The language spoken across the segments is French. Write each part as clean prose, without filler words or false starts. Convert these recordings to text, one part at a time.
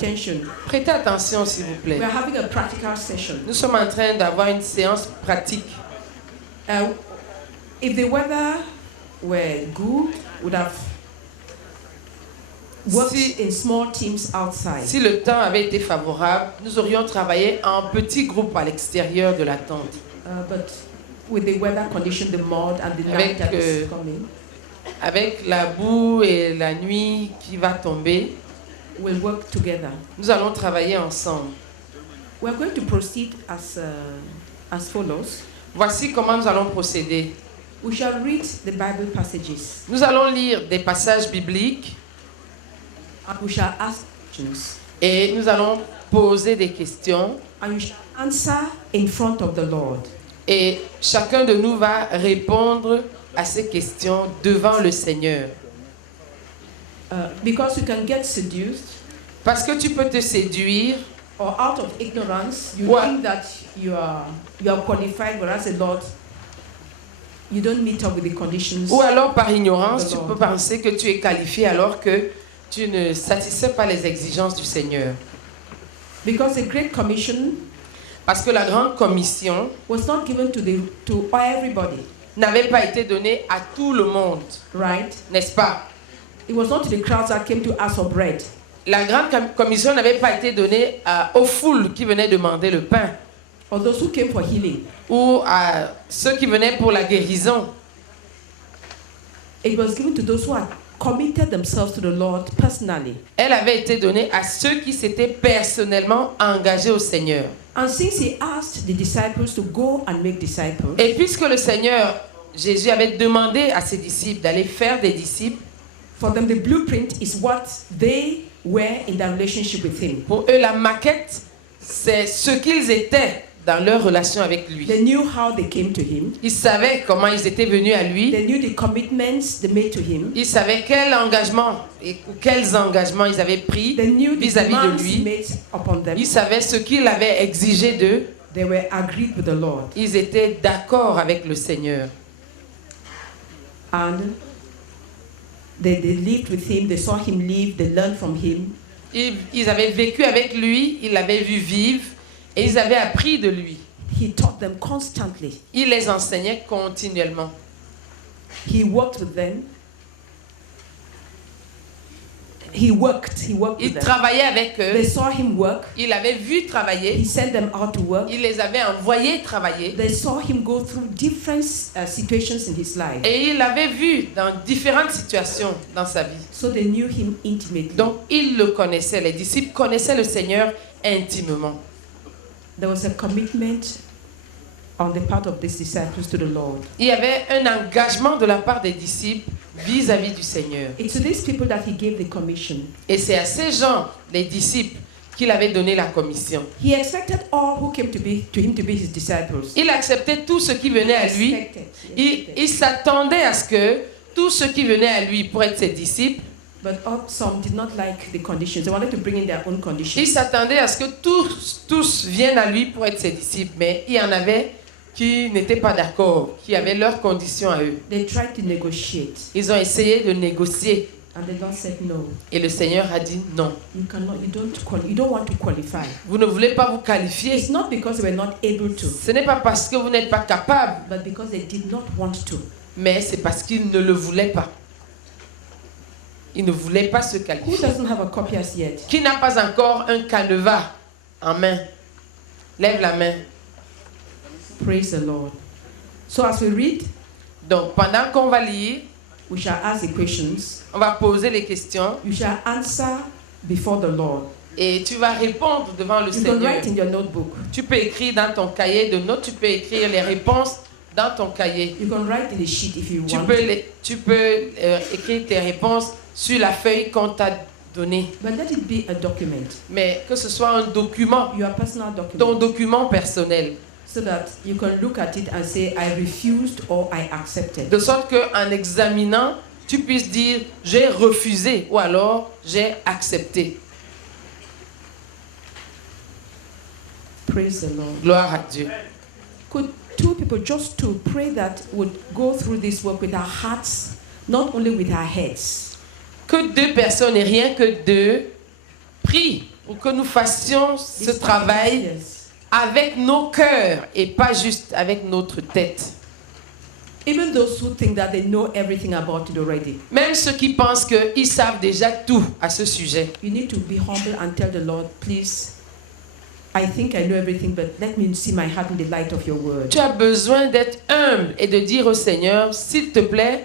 attention. Prêtez attention, s'il vous plaît. We're having a practical session. Nous sommes en train d'avoir une séance pratique. If the weather were good, would have worked in small teams outside. Si le temps avait été favorable, nous aurions travaillé en petits groupes à l'extérieur de la tente. But with the weather condition, the mud and the night that is coming, avec la boue et la nuit qui va tomber, we'll work together. Nous allons travailler ensemble. We're going to proceed as follows. Voici comment nous allons procéder. We shall read the Bible passages. Nous allons lire des passages bibliques. And we shall ask questions. Et nous allons poser des questions. And we shall answer in front of the Lord. Et chacun de nous va répondre à ces questions devant le Seigneur. Because you can get seduced. Parce que tu peux te séduire. Or out of ignorance, you think that you are qualified, whereas the Lord, you don't meet up with the conditions. Ou alors par ignorance, tu peux penser que tu es qualifié alors que tu ne satisfais pas les exigences du Seigneur. Because the Great Commission, parce que la grande commission was not given to everybody. N'avait pas été donnée à tout le monde. Right? N'est-ce pas? It was not to the crowds that came to ask for bread. La grande commission n'avait pas été donnée aux foules qui venaient demander le pain. Or those who came for healing. Ou à ceux qui venaient pour la guérison. It was given to those who had committed themselves to the Lord personally. Elle avait été donnée à ceux qui s'étaient personnellement engagés au Seigneur. And since he asked the disciples to go and make disciples. Et puisque le Seigneur Jésus avait demandé à ses disciples d'aller faire des disciples. For them, the blueprint is what they were in their relationship with him. Pour eux, la maquette, c'est ce qu'ils étaient dans leur relation avec lui. They knew how they came to him. Ils savaient comment ils étaient venus à lui. They knew the commitments they made to him. Ils savaient quel engagement et quels engagements ils avaient pris vis-à-vis de lui. Ils savaient ce qu'il avait exigé d'eux. They were agreed with the Lord. Ils étaient d'accord avec le Seigneur. And they lived with him, they saw him live, they learned from him. Ils avaient vécu avec lui, ils l'avaient vu vivre et ils avaient appris de lui. He taught them constantly. Il les enseignait continuellement. He worked with them. He worked Il with them. travaillait avec eux. They saw him work. Il l'avait vu travailler. He sent them out to work. Il les avait envoyés travailler. They saw him go through different situations in his life. Et il l'avait vu dans différentes situations dans sa vie. So they knew him intimately. Donc ils le connaissaient. Les disciples connaissaient le Seigneur intimement. There was a commitment on the part of these disciples to the Lord. Il y avait un engagement de la part des disciples vis-à-vis du Seigneur. It's to these people that he gave the commission. Et c'est à ces gens, les disciples, qu'il avait donné la commission. He expected all who came to him to be his disciples. Il acceptait tout ce qui venait à lui. Il s'attendait à ce que tout ce qui venait à lui pour être ses disciples. But some did not like the conditions. They wanted to bring in their own conditions. Il s'attendait à ce que tous viennent à lui pour être ses disciples, mais il y en avait qui n'étaient pas d'accord, qui avaient leurs conditions à eux. They tried to negotiate. Ils ont essayé de négocier. And the Lord said no. Et le Seigneur a dit non. You don't want to qualify. Vous ne voulez pas vous qualifier. It's not because they were not able to. Ce n'est pas parce que vous n'êtes pas capable. But because they did not want to. Mais c'est parce qu'ils ne le voulaient pas. Ils ne voulaient pas se qualifier. Who doesn't have a copy as yet? Qui n'a pas encore un canevas en main? Lève la main. Praise the Lord. So as we read, donc pendant qu'on va lire, we shall ask the questions. On va poser les questions. You shall answer before the Lord. Et tu vas répondre devant le Seigneur. You can write in your notebook. Tu peux écrire dans ton cahier de notes, tu peux écrire les réponses dans ton cahier. You can write in the sheet if you want. Tu peux écrire tes réponses sur la feuille qu'on t'a donnée. But let it be a document. Mais que ce soit un document. Your personal document. Ton document personnel. So that you can look at it and say, I refused or I accepted. De sorte qu'en examinant, tu puisses dire, j'ai refusé ou alors j'ai accepté. Praise the Lord. Gloire à Dieu. Could two people just to pray that would go through this work with our hearts, not only with our heads? Que deux personnes et rien que deux prient pour que nous fassions ce This travail yes. avec nos cœurs et pas juste avec notre tête. Even those who think that they know everything about it already. Même ceux qui pensent qu'ils savent déjà tout à ce sujet. You need to be humble and tell the Lord, please, I think I know everything, but let me see my heart in the light of your word. Tu as besoin d'être humble et de dire au Seigneur, s'il te plaît,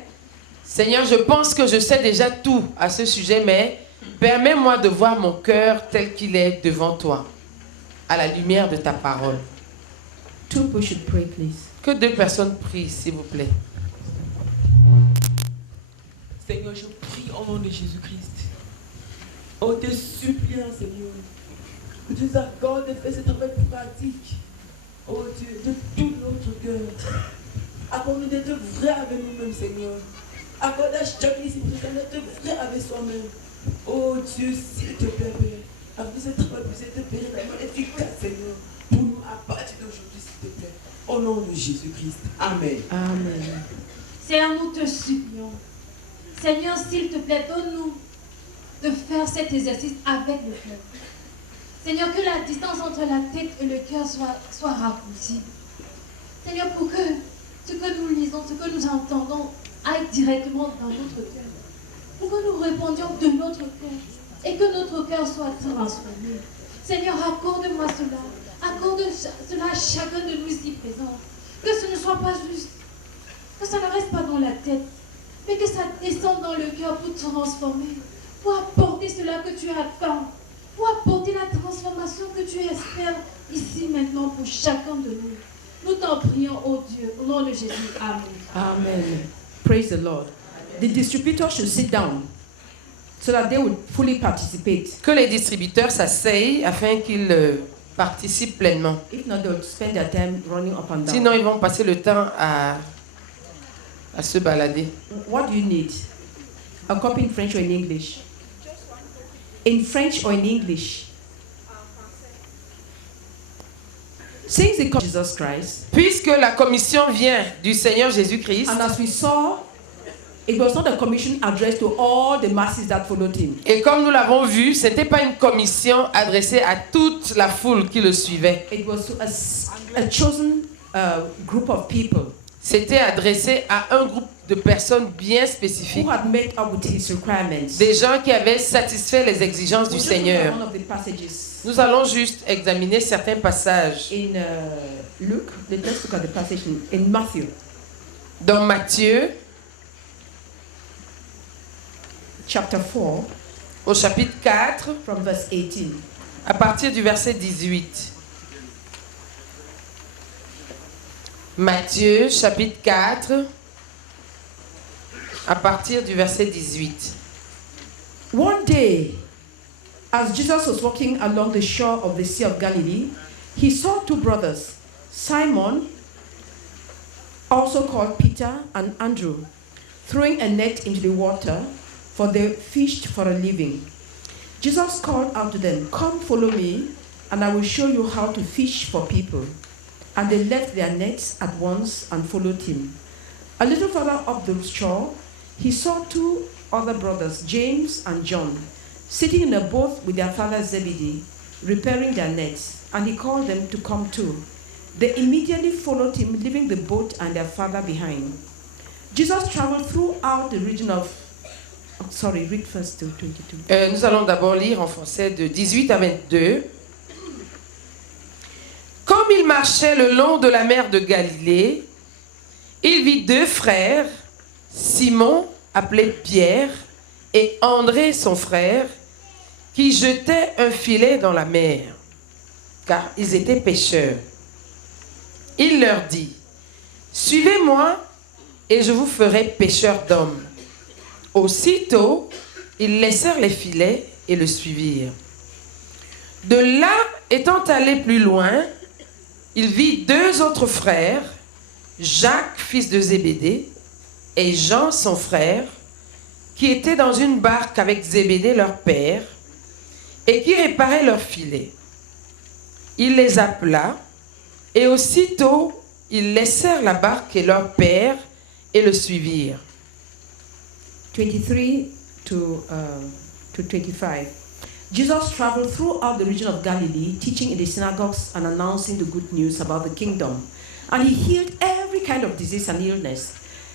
Seigneur, je pense que je sais déjà tout à ce sujet, mais permets-moi de voir mon cœur tel qu'il est devant toi, à la lumière de ta parole. Two people should pray, please. Que 2 personnes prient, s'il vous plaît. Seigneur, je prie au nom de Jésus-Christ. Oh, te suppliant, Seigneur, que tu nous accordes de faire ce travail pratique. Oh Dieu, de tout notre cœur. Accorde-nous d'être vrais avec nous-mêmes, Seigneur. Accorde à chacun ici présent d'être vrai avec soi-même. Oh Dieu, s'il te plaît, Père, afin que ce travail puisse être véritablement efficace, Seigneur, pour nous à partir d'aujourd'hui, s'il te plaît. Au nom de Jésus-Christ. Amen. Amen. Seigneur, nous te supplions. Seigneur, s'il te plaît, donne-nous de faire cet exercice avec le cœur. Seigneur, que la distance entre la tête et le cœur soit raccourcie. Seigneur, pour que ce que nous lisons, ce que nous entendons aille directement dans notre cœur. Pour que nous répondions de notre cœur et que notre cœur soit transformé. Seigneur, accorde-moi cela. Accorde cela à chacun de nous ici présents. Que ce ne soit pas juste, que ça ne reste pas dans la tête, mais que ça descende dans le cœur pour transformer, pour apporter cela que tu attends, pour apporter la transformation que tu espères ici maintenant pour chacun de nous. Nous t'en prions, oh Dieu, au nom de Jésus. Amen. Amen. Praise the Lord. The distributor should sit down so that they would fully participate. Que les distributeurs s'asseyent afin qu'ils participent pleinement. If not, they would spend their time running up and down. Sinon, ils vont passer le temps à se balader. What do you need? A copy in French or in English? In French or in English? Since the Jesus Christ, Puisque la commission vient du Seigneur Jésus-Christ, and as we saw, it was not a commission addressed to all the masses that followed him. et comme nous l'avons vu, ce n'était pas une commission adressée à toute la foule qui le suivait. It was to a chosen group of people C'était adressé à un groupe de personnes bien spécifiques. who had met up with his requirements. Des gens qui avaient satisfait les exigences du We'll just look at Seigneur. one of the passages Nous allons juste examiner certains passages. in Luke. Let's look at the passage in Matthew Dans Matthieu, chapter 4 au chapitre 4, from verse 18. à partir du verset 18. Matthieu, chapitre 4, à partir du verset 18. One day, as Jesus was walking along the shore of the Sea of Galilee, he saw 2 brothers, Simon, also called Peter, and Andrew, throwing a net into the water, for they fished for a living. Jesus called out to them, "Come, follow me, and I will show you how to fish for people." And they left their nets at once and followed him. A little further up the shore, he saw 2 other brothers, James and John, sitting in a boat with their father Zebedee, repairing their nets, and he called them to come too. They immediately followed him, leaving the boat and their father behind. Jesus traveled throughout the region of... Oh, sorry, read first to 22. Nous allons d'abord lire en français de 18 à 22. Comme il marchait le long de la mer de Galilée, il vit 2 frères, Simon, appelé Pierre, et André, son frère, qui jetaient un filet dans la mer, car ils étaient pêcheurs. Il leur dit, « Suivez-moi, et je vous ferai pêcheurs d'hommes. » Aussitôt, ils laissèrent les filets et le suivirent. De là, étant allé plus loin, il vit 2 autres frères, Jacques, fils de Zébédée, et Jean, son frère, qui étaient dans une barque avec Zébédée, leur père, et qui réparaient leurs filets. Il les appela, et aussitôt, ils laissèrent la barque et leur père, et le suivirent. 23 to 25. Jesus traveled throughout the region of Galilee, teaching in the synagogues and announcing the good news about the kingdom. And he healed every kind of disease and illness.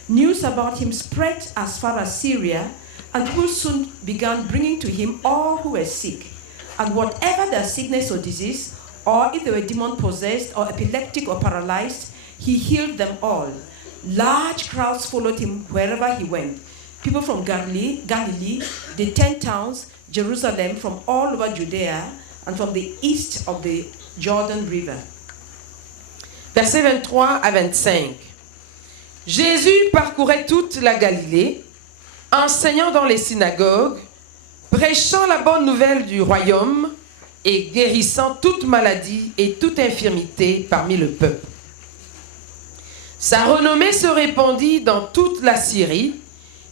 News about him spread as far as Syria, and people soon began bringing to him all who were sick. And whatever their sickness or disease, or if they were demon-possessed or epileptic or paralyzed, he healed them all. Large crowds followed him wherever he went. People from Galilee, the 10 towns, Jerusalem, from all over Judea, and from the east of the Jordan River. Versets 23 à 25. Jésus parcourait toute la Galilée, enseignant dans les synagogues, prêchant la bonne nouvelle du royaume et guérissant toute maladie et toute infirmité parmi le peuple. Sa renommée se répandit dans toute la Syrie,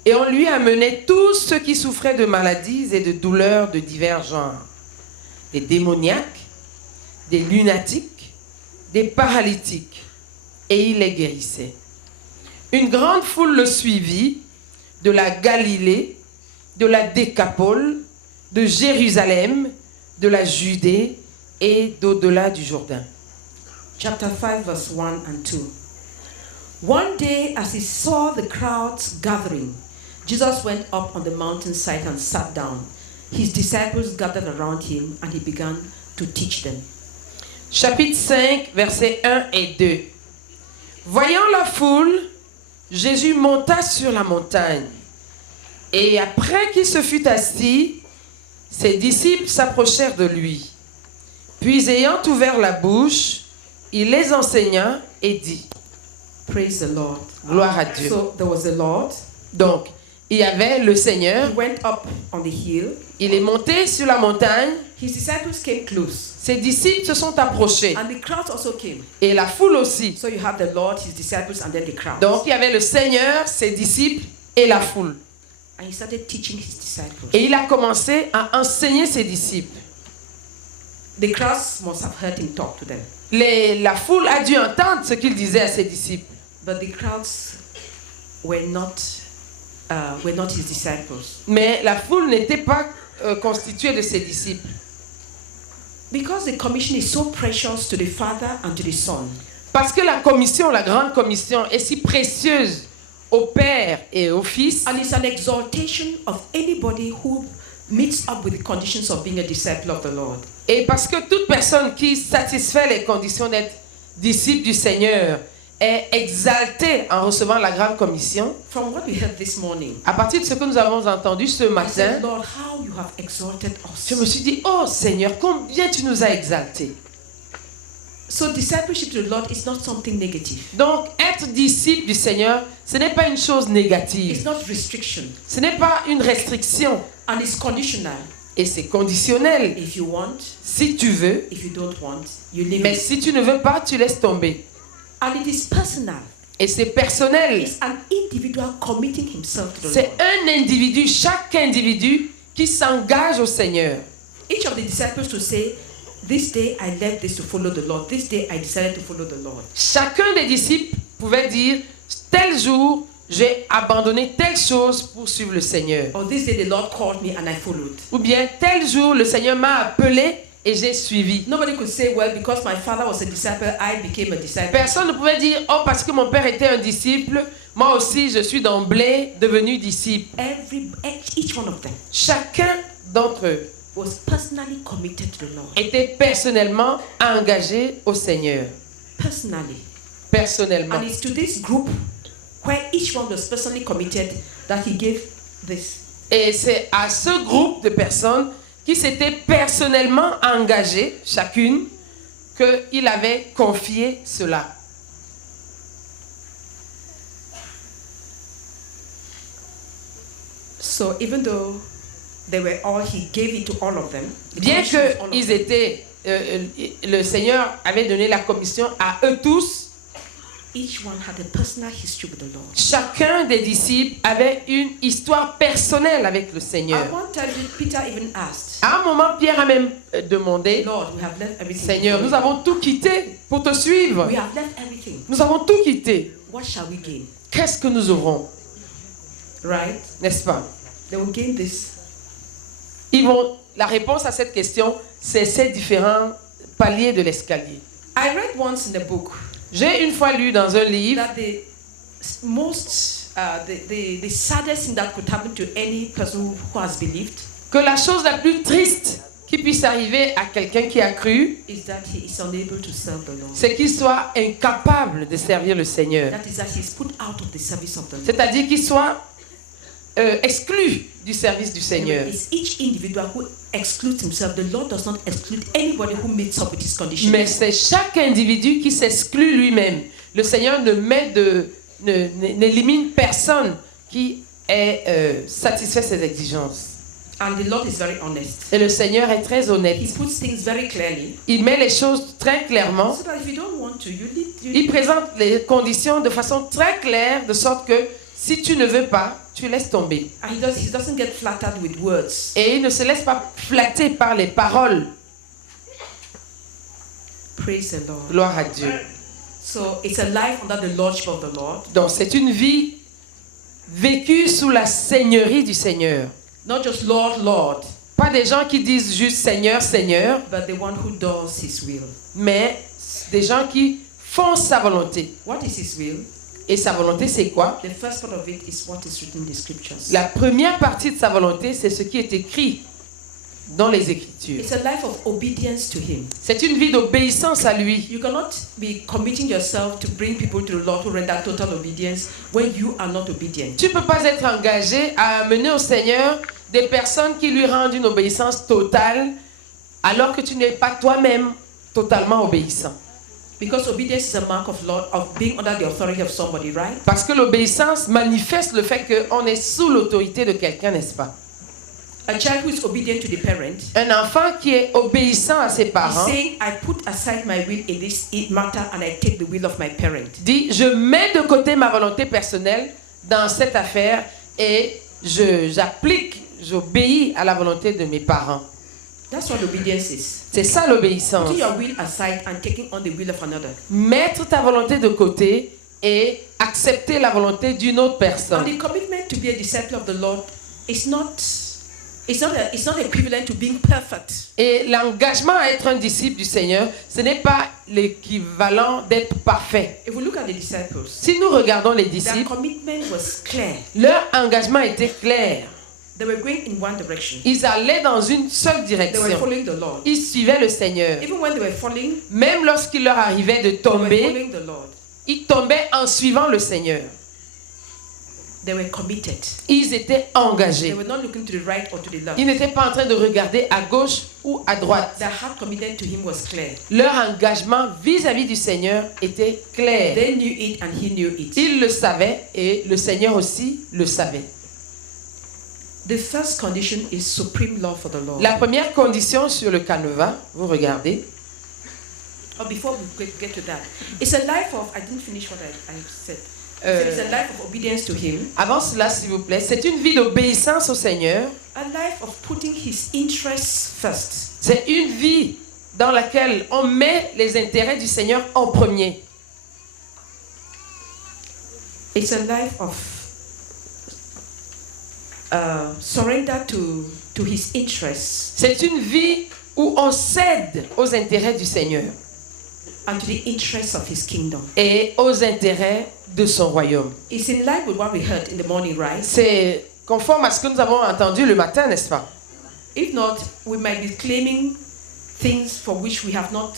et on lui amenait tous ceux qui souffraient de maladies et de douleurs de divers genres, des démoniaques, des lunatiques, des paralytiques, et il les guérissait. Une grande foule le suivit de la Galilée, de la Décapole, de Jérusalem, de la Judée et d'au-delà du Jourdain. Chapter 5, verse 1 and 2. One day, as he saw the crowds gathering, Jesus went up on the mountainside and sat down. His disciples gathered around him, and he began to teach them. Chapitre 5, versets 1 et 2. Voyant la foule, Jésus monta sur la montagne. Et après qu'il se fut assis, ses disciples s'approchèrent de lui. Puis ayant ouvert la bouche, il les enseigna et dit. Praise the Lord. Gloire à Dieu. So there was the Lord. Donc, il y avait le Seigneur. He went up on the hill. Il est monté sur la montagne. His disciples came close. Ses disciples se sont approchés. And the crowd also came. Et la foule aussi. So you have the Lord, his disciples, and then the crowd. Donc, il y avait le Seigneur, ses disciples et la foule. And he started teaching his disciples. Et il a commencé à enseigner ses disciples. The crowds must have heard him talk to them. La foule a dû entendre ce qu'il disait à ses disciples. But the crowds were not his disciples. Mais la foule n'était pas constituée de ses disciples. Because the commission is so precious to the Father and to the Son. Parce que la commission, la grande commission, est si précieuse au Père et au Fils. And it's an exaltation of anybody who meets up with the conditions of being a disciple of the Lord. Et parce que toute personne qui satisfait les conditions d'être disciple du Seigneur est exaltée en recevant la grande commission. From what we heard this morning, À partir de ce que nous avons entendu ce I matin, said, Lord, how you have exalted us. je me suis dit, oh Seigneur, combien tu nous as exaltés. So discipleship to the Lord is not something negative. Donc, être disciple du Seigneur, ce n'est pas une chose It's négative. not restriction. Ce n'est pas une restriction. And it's conditional. Et c'est conditionnel. If you want, Si tu veux, if you don't want, you leave mais it. si tu ne veux pas, tu laisses tomber. And it is personal. Et c'est personnel. It's an individual committing himself to the C'est Lord. un individu, chaque individu qui s'engage au Seigneur. Each of the disciples to say, this day I left this to follow the Lord. This day I decided to follow the Lord. Chacun des disciples pouvait dire, tel jour, j'ai abandonné telle chose pour suivre le Seigneur. Or this day the Lord called me and I followed. Ou bien, tel jour, le Seigneur m'a appelé et j'ai suivi. Nobody could say, well, because my father was a disciple, I became a disciple. Personne ne pouvait dire, oh, parce que mon père était un disciple, moi aussi, je suis d'emblée devenu disciple. Each one of them Chacun d'entre eux was personally committed to the Lord. était personnellement engagé au Seigneur. Personally. Personnellement. And it's to this group where each one was personally committed that he gave this. Et c'est à ce groupe de personnes qui s'étaient personnellement engagées, chacune, qu'il avait confié cela. So even though they were all, he gave it to all of them. The Bien commission was all of qu'ils them. étaient, le Seigneur avait donné la commission à eux tous. Each one had a personal history with the Lord. Chacun des disciples avait une histoire personnelle avec le Seigneur. At one time, Peter even asked, À un moment, Pierre a même demandé, Lord, we have left everything. Seigneur, to nous follow you. avons tout quitté pour te suivre. We have left everything. Nous avons tout quitté. What shall we gain? Qu'est-ce que nous aurons? Right? N'est-ce pas? They will gain this. Ils vont la réponse à cette question, c'est ces différents paliers de l'escalier. I read once in the book J'ai une fois lu dans un livre that the saddest thing that could happen to any person who has believed que la chose la plus triste qui puisse arriver à quelqu'un qui a cru, is that he is unable to serve the Lord. c'est qu'il soit incapable de servir le Seigneur. That is that he is put out of the service of the Lord. C'est-à-dire qu'il soit exclu du service du Seigneur. It's each individual who excludes himself. The Lord does not exclude anybody who meets up with his condition. Mais c'est chaque individu qui s'exclut lui-même. Le Seigneur n'élimine personne qui est satisfait ses exigences. And the Lord is very honest. Et le Seigneur est très honnête. He puts things very clearly. Il met les choses très clairement. So that if you don't want to, you Il présente les conditions de façon très claire, de sorte que si tu ne veux pas, tu laisses tomber. And he doesn't get flattered with words. Et il ne se laisse pas flatter par les paroles. Praise the Lord. Gloire à Dieu. So it's a life under the lordship of the Lord. Donc c'est une vie vécue sous la seigneurie du Seigneur. Not just Lord, Lord, Pas des gens qui disent juste Seigneur, Seigneur, but the one who does his will. mais des gens qui font sa volonté. What is his will? Et sa volonté, c'est quoi? The first part of it is what is written in the scriptures. La première partie de sa volonté, c'est ce qui est écrit dans les Écritures. It's a life of obedience to him. C'est une vie d'obéissance à lui. You cannot be committing yourself to bring people to the Lord who render total obedience when you are not obedient. Tu ne peux pas être engagé à amener au Seigneur des personnes qui lui rendent une obéissance totale alors que tu n'es pas toi-même totalement obéissant. Because obedience is a mark of being under the authority of somebody, right? Parce que l'obéissance manifeste le fait qu'on est sous l'autorité de quelqu'un, n'est-ce pas? A child who is obedient to the parent Un enfant qui est obéissant à ses is parents saying, I put aside my will in this matter and I take the will of my parent. dit, je mets de côté ma volonté personnelle dans cette affaire et j'obéis à la volonté de mes parents. That's what obedience is. C'est ça l'obéissance. Putting your will aside and taking on the will of another. Mettre ta volonté de côté et accepter la volonté d'une autre And personne. the commitment to be a disciple of the Lord is not equivalent to being perfect. Et l'engagement à être un disciple du Seigneur, ce n'est pas l'équivalent d'être parfait. If we look at the disciples, Si nous regardons les their disciples, commitment was clear. leur engagement était clair. They were going in one direction. Ils allaient dans une seule They were direction. following the Lord. Ils suivaient le Seigneur. Even when they were falling, Même lorsqu'il leur arrivait de they were tomber, following the Lord. ils tombaient en suivant le Seigneur. They were committed. Ils étaient They engagés. were not looking to the right or to the left. Ils n'étaient pas en train de regarder à gauche ou à droite. Their heart commitment to him was clear. Leur engagement vis-à-vis du Seigneur était clair. They knew it and he knew it. Ils le savaient et le Seigneur aussi le savait. The first condition is supreme love for the Lord. La première condition sur le canevas, vous regardez, Oh, before we get to that, it's a life of, I didn't finish what I said. So it's a life of obedience to him. avant cela s'il vous plaît, c'est une vie d'obéissance au Seigneur. A life of putting his interests first. C'est une vie dans laquelle on met les intérêts du Seigneur en premier. It's a life of surrender to his interests C'est une vie où on cède aux intérêts du Seigneur and to the interests of his kingdom. et aux intérêts de son royaume. It's in line with what we heard in the morning, right? C'est conforme à ce que nous avons entendu le matin, n'est-ce pas? If not, we might be claiming things for which we have not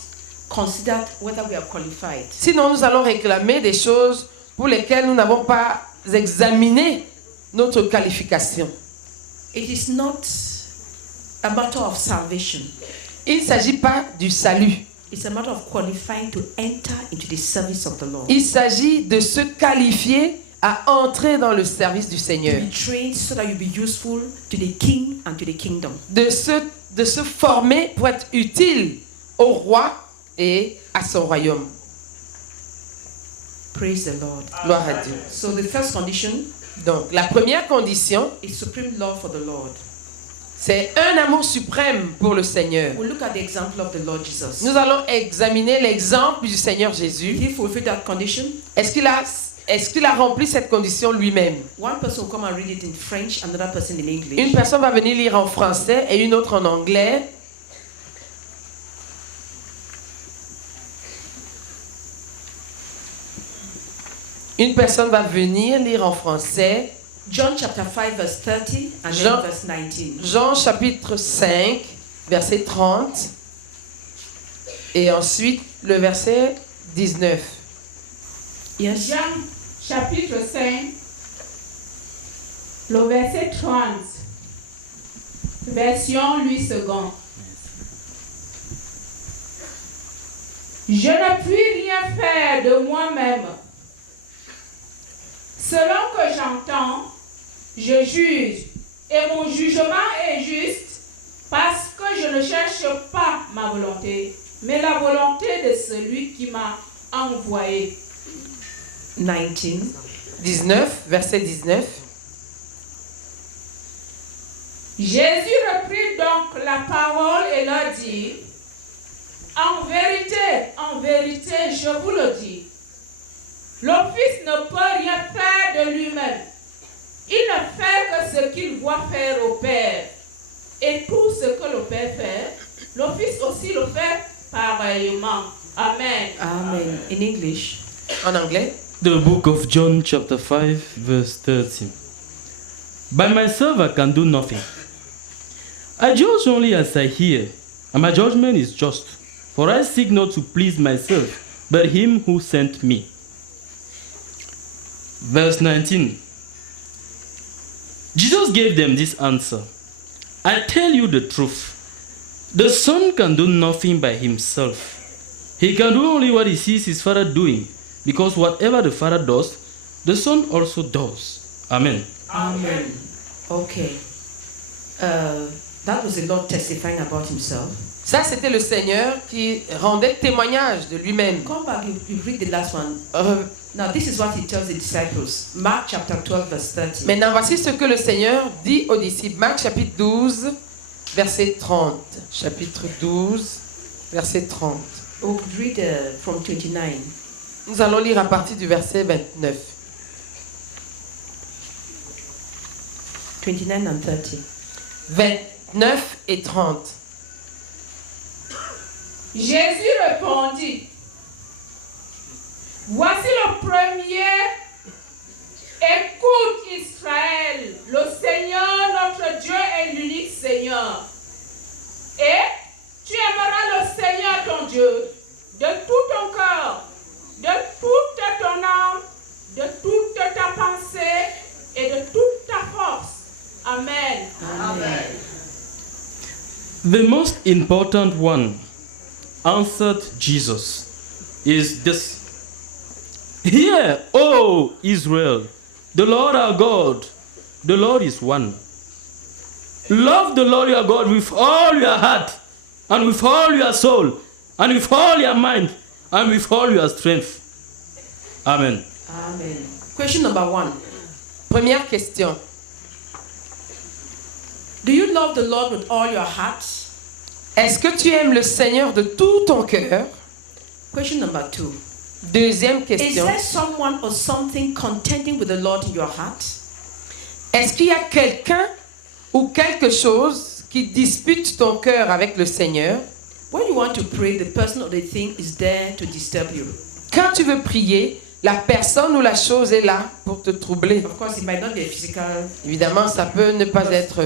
considered whether we are qualified. Sinon, nous allons réclamer des choses pour lesquelles nous n'avons pas examiné notre qualification. It is not a matter of salvation. Il ne s'agit pas du salut. It's a matter of qualifying to enter into the service of the Lord. Il s'agit de se qualifier à entrer dans le service du To Seigneur. be trained so that you be useful to the king and to the kingdom. De se former pour être utile au roi et à son royaume. Praise the Lord. Gloire à Dieu. So the first condition Donc, la première condition, is supreme love for the Lord. c'est un amour suprême pour le Seigneur. We'll look at the example of the Lord Jesus. Nous allons examiner l'exemple du Seigneur Jésus. Did he fulfill that condition? Est-ce qu'il a est-ce qu'il a rempli cette condition lui-même? One person will come and read it in French, another person in Une English. personne va venir lire en français et une autre en anglais. Une personne va venir lire en français. John chapter 5 verse 30 and Jean- then verse 19. Jean chapitre 5, verset 30. Et ensuite le verset 19. Yes. Jean chapitre 5, le verset 30, version Louis II. Je ne puis rien faire de moi-même. Selon que j'entends, je juge, et mon jugement est juste, parce que je ne cherche pas ma volonté, mais la volonté de celui qui m'a envoyé. 19. 19, verset 19. Jésus reprit donc la parole et leur dit, en vérité, je vous le dis, le Fils ne peut rien faire de lui-même. Il ne fait que ce qu'il voit faire au Père. Et tout ce que le Père fait, le Fils aussi le fait pareillement. Amen. Amen. In English. En anglais. The book of John, chapter 5, verse 30. By myself I can do nothing. I judge only as I hear, and my judgment is just. For I seek not to please myself, but him who sent me. Verse 19. Jesus gave them this answer. I tell you the truth. The Son can do nothing by himself. He can do only what he sees his Father doing, because whatever the Father does, the Son also does. Amen. Amen. Okay. That was the Lord testifying about himself. Ça, c'était le Seigneur qui rendait témoignage de lui-même. Come back, you read the last one. Euh, Now, this is what he tells the disciples. Mark chapter 12, verse 30. Maintenant, voici ce que le Seigneur dit aux disciples. Marc chapitre 12, verset 30. Chapitre 12, verset 30. Oh, read from 29. Nous allons lire à partir du verset 29. 29 and 30. 29 et 30. Jésus répondit, voici le premier. Écoute Israël, le Seigneur notre Dieu est l'unique Seigneur. Et tu aimeras le Seigneur ton Dieu de tout ton cœur, de toute ton âme, de toute ta pensée et de toute ta force. Amen. Amen. The most important one, answered Jesus, is this. Hear, O Israel, the Lord our God, the Lord is one. Love the Lord your God with all your heart, and with all your soul, and with all your mind, and with all your strength. Amen. Amen. Question number 1. Première question. Do you love the Lord with all your heart? Est-ce que tu aimes le Seigneur de tout ton cœur? Question number 2. Deuxième Is question. there someone or something contending with the Lord in your heart? Est-ce qu'il y a quelqu'un ou quelque chose qui dispute ton cœur avec le Seigneur? When you want to pray, the person or the thing is there to disturb you. Quand tu veux prier, la personne ou la chose est là pour te troubler. Of course, it might not be a physical. Évidemment, ça peut ne pas être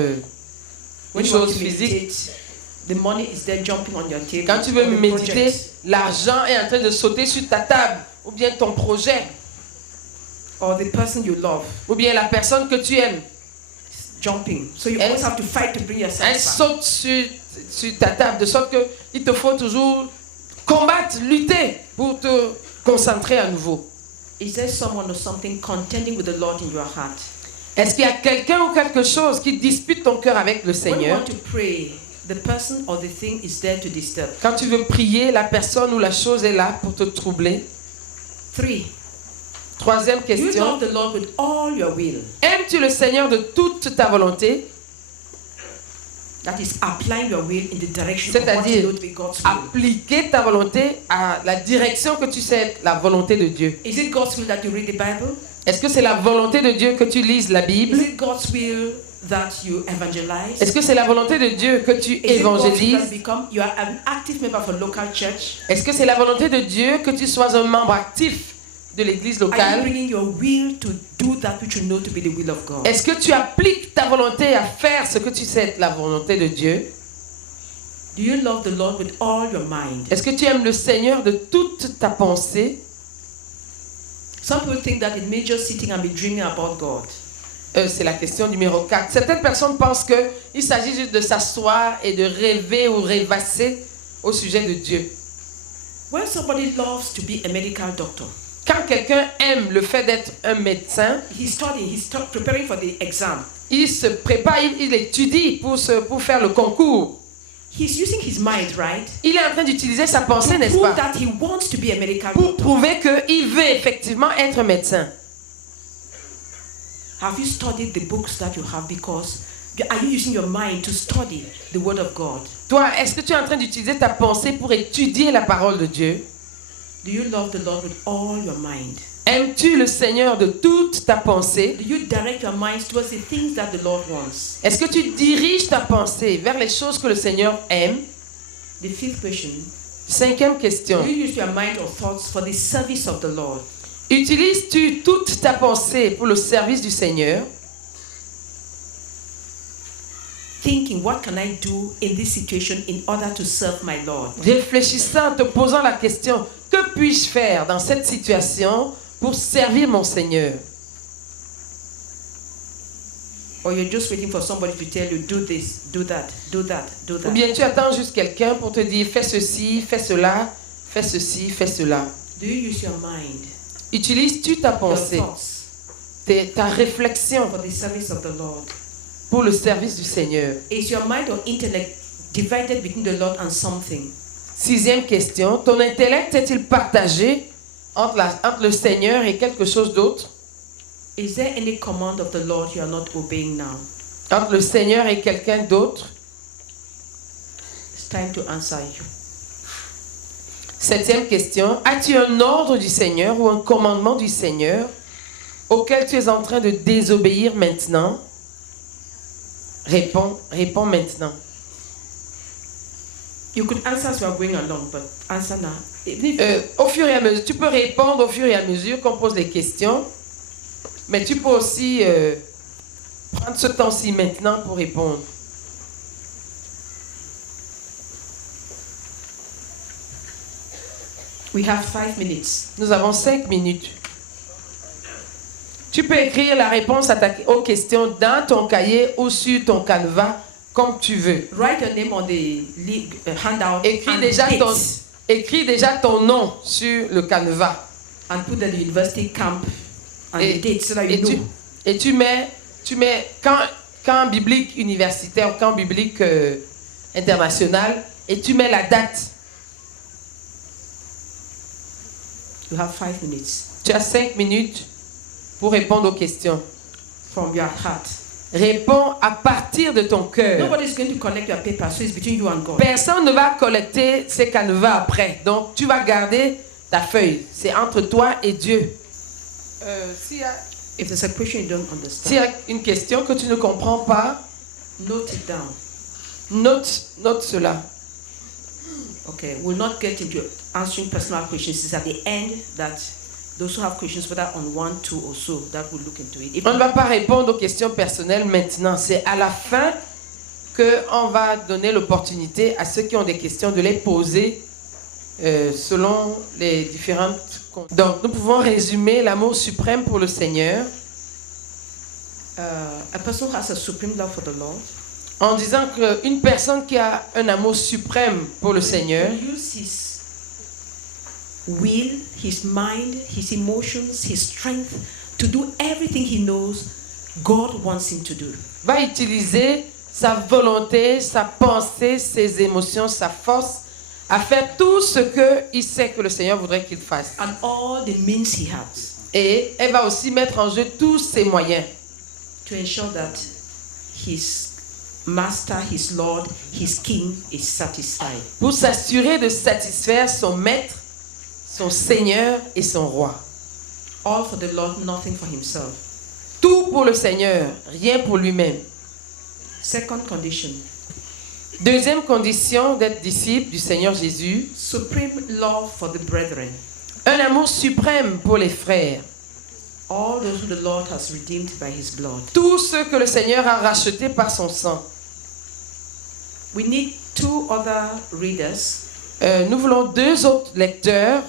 When une you want chose to physique. meditate, the money is there jumping on your table. Quand tu veux or the méditer, project, l'argent est en train de sauter sur ta table, ou bien ton projet, or the person you love ou bien la personne que tu aimes. is jumping. So you Elle- always have to fight to bring yourself Elle back. saute sur ta table, de sorte qu'il te faut toujours combattre, lutter pour te concentrer à nouveau. Is there someone or something contending with the Lord in your heart? Est-ce qu'il y a quelqu'un ou quelque chose qui dispute ton cœur avec le When you Seigneur? want to pray, the person or the thing is there to disturb. Quand tu veux prier, la personne ou la chose est là pour te troubler. 3. Troisième Do you question. love the Lord with all your will? Aimes-tu le Seigneur de toute ta volonté? That is applying your will in the direction of what you C'est-à-dire know to be God's will. appliquer ta volonté à la direction que tu sais être la volonté de Dieu. Is it God's will that you read the Bible? Est-ce que c'est la volonté de Dieu que tu lises la Is Bible? it God's will that you evangelize? Est-ce que c'est la volonté de Dieu que tu Is it God's will that évangélises? you are an active member of a local church? Est-ce que c'est la volonté de Dieu que tu sois un membre actif de l'église Are you locale? bringing your will to do that which you know to be the will of God? Est-ce que tu appliques ta volonté à faire ce que tu sais être la volonté de Dieu? Do you love the Lord with all your mind? Est-ce que tu aimes le Seigneur de toute ta pensée? Some people think that it means just sitting and be dreaming about God. C'est la question numéro 4. Certaines personnes pensent qu'il s'agit juste de s'asseoir et de rêver ou rêvasser au sujet de Dieu. When somebody loves to be a medical doctor, Quand quelqu'un aime le fait d'être un médecin, he's preparing for the exam. il se prépare, il étudie pour faire le concours. He's using his mind, right? Il est en train d'utiliser sa pensée, To n'est-ce prove pas? that he wants to be a medical Pour doctor. prouver qu'il veut effectivement être médecin. Have you studied the books that you have? Because are you using your mind to study the Word of God? Toi, est-ce que tu es en train d'utiliser ta pensée pour étudier la parole de Dieu? Do you love the Lord with all your mind? Aimes-tu le Seigneur de toute ta pensée? Do you direct your minds towards the things that the Lord wants? Est-ce que tu diriges ta pensée vers les choses que le Seigneur aime? The fifth question. 5e question. Do you use your mind or thoughts for the service of the Lord? Utilises-tu toute ta pensée pour le service du Seigneur? Thinking, what can I do in this situation in order to serve my Lord? Réfléchissant, te posant la question, que puis-je faire dans cette situation pour servir mon Seigneur? Or you're just waiting for somebody to tell you, do this, do that, do that, do Ou that. bien tu attends juste quelqu'un pour te dire, fais ceci, fais cela, fais ceci, fais cela. Do you use your mind, Utilises-tu ta your pensée, thoughts ta réflexion for the service of the Lord? pour le service du Seigneur? Is your mind or intellect divided between the Lord and something? 6e question, ton intellect est-il partagé entre le Seigneur et quelque chose d'autre? Is there any command of the Lord you are not obeying now? Entre le Seigneur et quelqu'un d'autre? It's time to answer you. 7e question, as-tu un ordre du Seigneur ou un commandement du Seigneur auquel tu es en train de désobéir maintenant? Réponds maintenant. You could answer as we are going along, but answer now. Even if Au fur et à mesure, tu peux répondre au fur et à mesure qu'on pose les questions, mais tu peux aussi prendre ce temps-ci maintenant pour répondre. we have 5 minutes. Nous avons 5 minutes. Tu peux écrire la réponse aux questions dans ton cahier ou sur ton canevas, comme tu veux. Write your name on the handout Écris and déjà ton nom sur le canevas. and put the university camp and Et- the date so that you Et know. tu mets camp biblique universitaire, camp biblique international, et tu mets la date. You have 5 minutes Tu as 5 minutes pour répondre aux questions. from your heart. Réponds à partir de ton cœur. Nobody is going to collect your paper, so it's between you and God. Personne ne va collecter ces canevas après. Donc, tu vas garder ta feuille. C'est entre toi et Dieu. S'il y a If there's a question you don't understand, s'il y a une question que tu ne comprends pas, note it down. note cela. Okay, we'll not get into answering personal questions. It's at the end that those who have questions, whether on 1, 2, or so, that will look into it. If On ne va pas répondre aux questions personnelles maintenant. C'est à la fin qu'on va donner l'opportunité à ceux qui ont des questions de les poser selon les différentes... Donc, nous pouvons résumer l'amour suprême pour le Seigneur a person who has a supreme love for the Lord, en disant qu'une personne qui a un amour suprême pour le Seigneur will use his will, his mind, his emotions, his strength to do everything he knows God wants him to do. va utiliser sa volonté, sa pensée, ses émotions, sa force à faire tout ce qu'il sait que le Seigneur voudrait qu'il fasse. And all the means he has Et elle va aussi mettre en jeu tous ses moyens to ensure that his master, his Lord, his King is satisfied. Pour s'assurer de satisfaire son maître, son Seigneur et son roi. All for the Lord, nothing for himself. Tout pour le Seigneur, rien pour lui-même. Second condition, Deuxième condition d'être disciple du Seigneur Jésus, supreme love for the brethren. un amour suprême pour les frères. All those who the Lord has redeemed by his blood. Tous ceux que le Seigneur a rachetés par son sang. We need two other readers, Nous voulons deux autres lecteurs,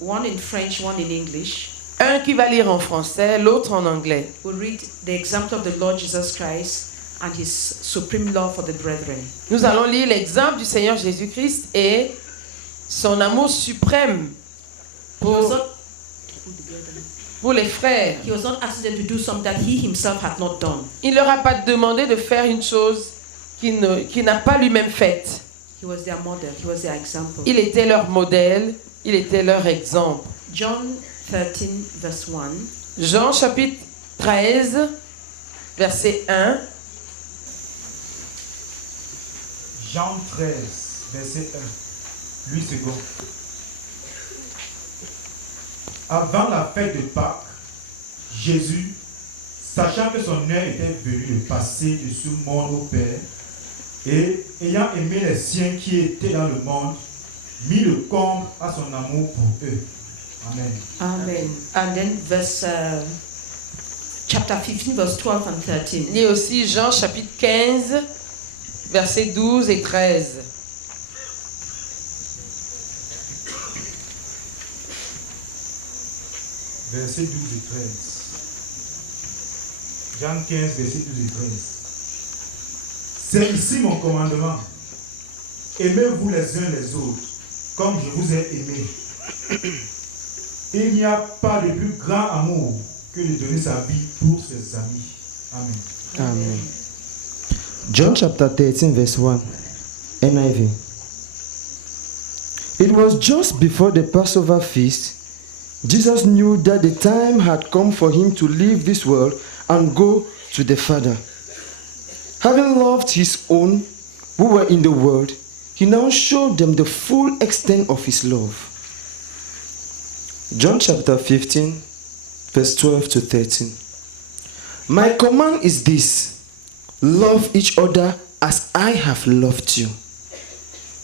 one in French, one in English. un qui va lire en français, l'autre en anglais. We'll read the example of the Lord Jesus Christ and his supreme love for the brethren. Nous allons lire l'exemple du Seigneur Jésus-Christ et son amour suprême He was pour, not, pour les frères. he was not asking them to do something that he himself had not done. Il ne leur a pas demandé de faire une chose qu'il n'a pas lui-même faite. He was their model, he was their example. Il était leur modèle, il était leur exemple. John 13, verse 1. Jean chapitre 13, verset 1. Jean 13, verset 1. Lui second. Avant la fête de Pâques, Jésus, sachant que son heure était venue de passer de ce monde au Père, et ayant aimé les siens qui étaient dans le monde, mit le comble à son amour pour eux. Amen. Amen. And then chapter 15, verse 12 and 13. Il y a aussi Jean chapitre 15, versets 12 et 13. Verset 12 et 13. Jean 15, verset 12 et 13. C'est ici mon commandement. Aimez-vous les uns les autres, comme je vous ai aimé. Il n'y a pas de plus grand amour que de donner sa vie pour ses amis. Amen. Amen. John chapter 13, verse 1, NIV. It was just before the Passover feast. Jesus knew that the time had come for him to leave this world and go to the Father. Having loved his own who were in the world, he now showed them the full extent of his love. John chapter 15, verse 12 to 13. My command is this: love each other as I have loved you.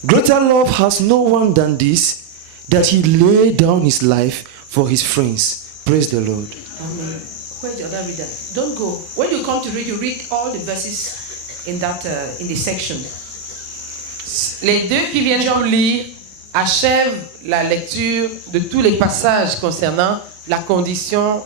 Greater love has no one than this, that he laid down his life for his friends. Praise the Lord. Amen. Where's the other reader? Don't go. When you come to read, you read all the verses in that in the section. Les deux qui viennent pour lire achèvent la lecture de tous les passages concernant la condition,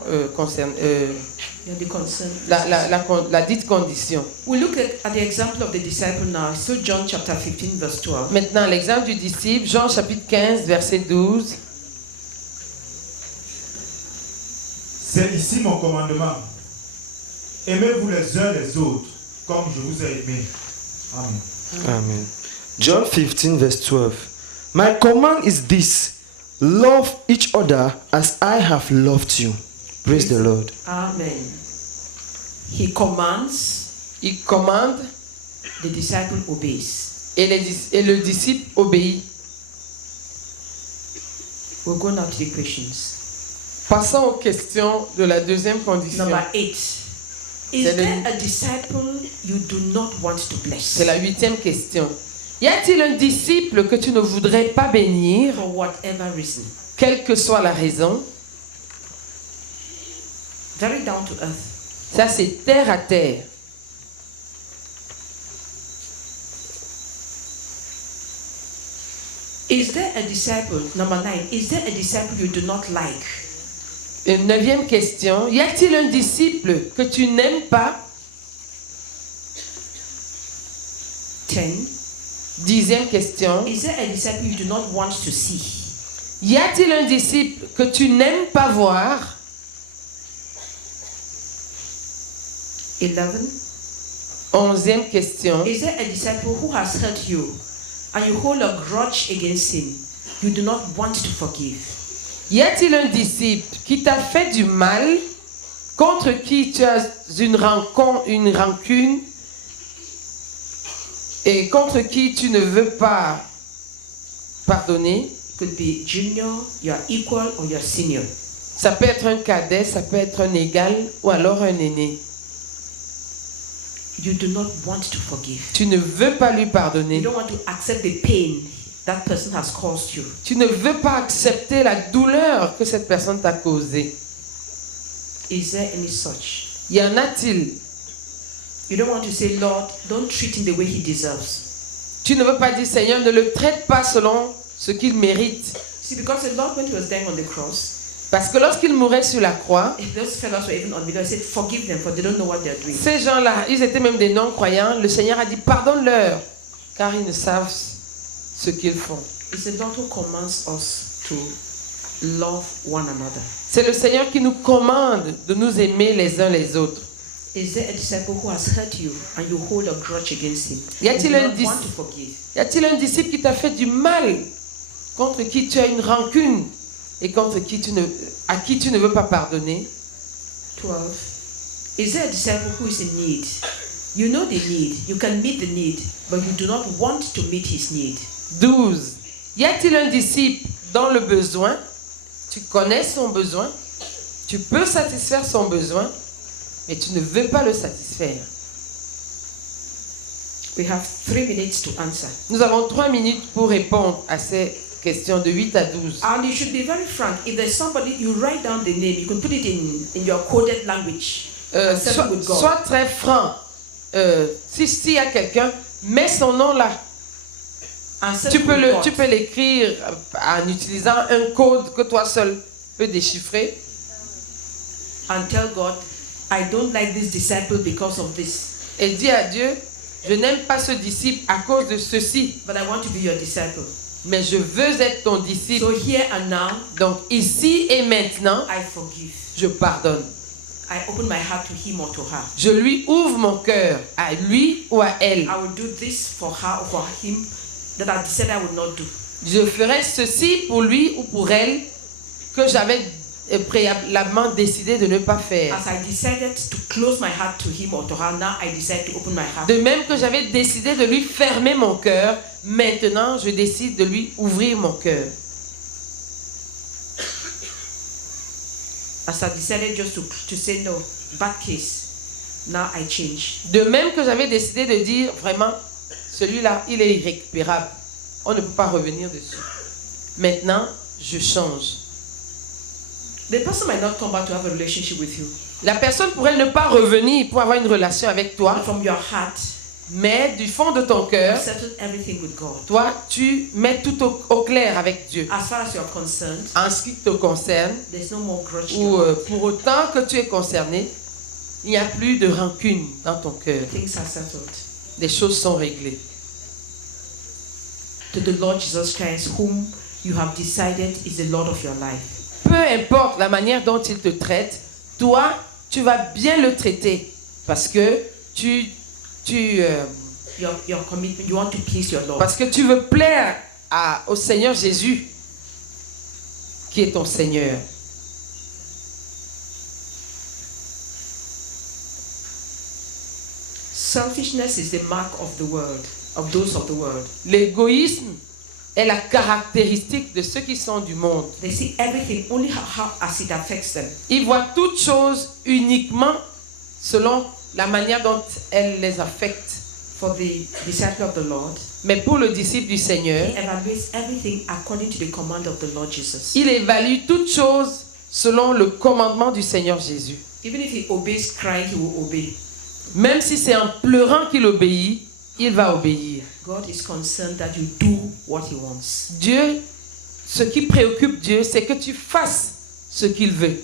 Yeah, the concern. la dite condition. We look at the example of the disciple now. So John chapter 15, verse 12. Maintenant, l'exemple du disciple, Jean chapitre 15, verset 12. C'est ici mon commandement. Aimez-vous les uns les autres, comme je vous ai aimé. Amen. Amen. John 15, verse 12. My command is this: love each other as I have loved you. Praise the Lord. Amen. He commands, Il commande the disciple obeys. et le disciple obéit. We'll go now to the questions. Passons aux questions de la deuxième condition. Number 8. Is C'est le- there a disciple you do not want to bless? C'est la 8e question. Y a-t-il un disciple que tu ne voudrais pas bénir, For whatever reason. quelle que soit la raison? Very down to earth. Ça, c'est terre à terre. Is there a disciple, number 9, is there a disciple you do not like? Une 9e question. Y a-t-il un disciple que tu n'aimes pas? 10. 10e question. Is there a disciple you do not want to see? Y a-t-il un disciple que tu n'aimes pas voir? 11. 11e question. Is there a disciple who has hurt you and you hold a grudge against him? You do not want to forgive. Y a-t-il un disciple qui t'a fait du mal, contre qui tu as une rancune Et contre qui tu ne veux pas pardonner, It could be junior, you are equal, or you are senior. ça peut être un cadet, ça peut être un égal ou alors un aîné. You do not want to forgive. Tu ne veux pas lui You pardonner. don't want to accept the pain that person has caused you. Tu ne veux pas accepter la douleur que cette personne t'a causée. Is there any such? Y en a-t-il? You don't want to say, Lord, don't treat him the way he deserves. Tu ne veux pas dire, Seigneur, ne le traite pas selon ce qu'il mérite. See, because the Lord, when he was dying on the cross, Parce que lorsqu'il mourait sur la croix, if those fellows were even unbelievers, he said, forgive them, for they don't know what they're doing. ces gens-là, ils étaient même des non-croyants. Le Seigneur a dit, pardonne-leur, car ils ne savent ce qu'ils font. It's the Lord who commands us to love one another. C'est le Seigneur qui nous commande de nous aimer les uns les autres. Is there a disciple who has hurt you and you hold a grudge against him? Y a-t-il and you un do not want dis- to forgive? Y a-t-il un disciple qui t'a fait du mal, contre qui tu as une rancune et à qui tu ne veux pas pardonner? 12. Is there a disciple who is in need? You know the need. You can meet the need, but you do not want to meet his need. 12. Y a-t-il un disciple dans le besoin? Tu connais son besoin, tu peux satisfaire son besoin, mais tu ne veux pas le satisfaire. We have 3 minutes to answer. Nous avons 3 minutes pour répondre à ces questions de 8 à 12. And you should be very frank. If there's somebody, you write down the name. You can put it in your coded language. And settle with God. Sois très franc. S'il y a quelqu'un, mets son nom là. And settle Tu with God. peux l'écrire en utilisant un code que toi seul peux déchiffrer. And tell God, I don't like this disciple because of this. Et dis à Dieu, je n'aime pas ce disciple à cause de ceci, But I want to be your disciple. mais je veux être ton disciple. So here and now, Donc ici et maintenant, I forgive. je pardonne. I open my heart to him or to her. Je lui ouvre mon cœur, à lui ou à elle. I will do this for her or for him that I decided I would not do. Je ferai ceci pour lui ou pour elle que j'avais préalablement décidé de ne pas faire. As I decided to close my heart to him or to her, now I decide to open my heart. De même que j'avais décidé de lui fermer mon cœur, maintenant je décide de lui ouvrir mon cœur. As I decided just to say no, bad case, now I change. De même que j'avais décidé de dire vraiment, celui-là, il est irrécupérable. On ne peut pas revenir dessus. Maintenant, je change. The person might not come back to have a relationship with you. La personne pourrait ne pas revenir pour avoir une relation avec toi, But from your heart, mais du fond de ton you cœur, settle everything with God. toi, tu mets tout au clair avec Dieu. As far as you are concerned, En ce qui te concerne, there's no more grudge. ou pour autant que tu es concerné, il n'y a plus de rancune dans ton cœur. Things are settled. Les choses sont réglées. To the Lord Jesus Christ, whom you have decided is the Lord of your life. Peu importe la manière dont il te traite, toi, tu vas bien le traiter parce que Your commitment, you want to please your Lord. parce que tu veux plaire au Seigneur Jésus, qui est ton Seigneur. Selfishness is the mark of the world, of those of the world. L'égoïsme est la caractéristique de ceux qui sont du monde. They see everything only as it affects them. Ils voient toutes choses uniquement selon la manière dont elles les affectent. For the disciple of the Lord, Mais pour le disciple du Seigneur, he evaluates everything according to the command of the Lord Jesus. il évalue toutes choses selon le commandement du Seigneur Jésus. Even if he obeys crying, he will obey. Même si c'est en pleurant qu'il obéit, il va obéir. God is concerned that you do what he wants. Dieu, ce qui préoccupe Dieu, c'est que tu fasses ce qu'il veut.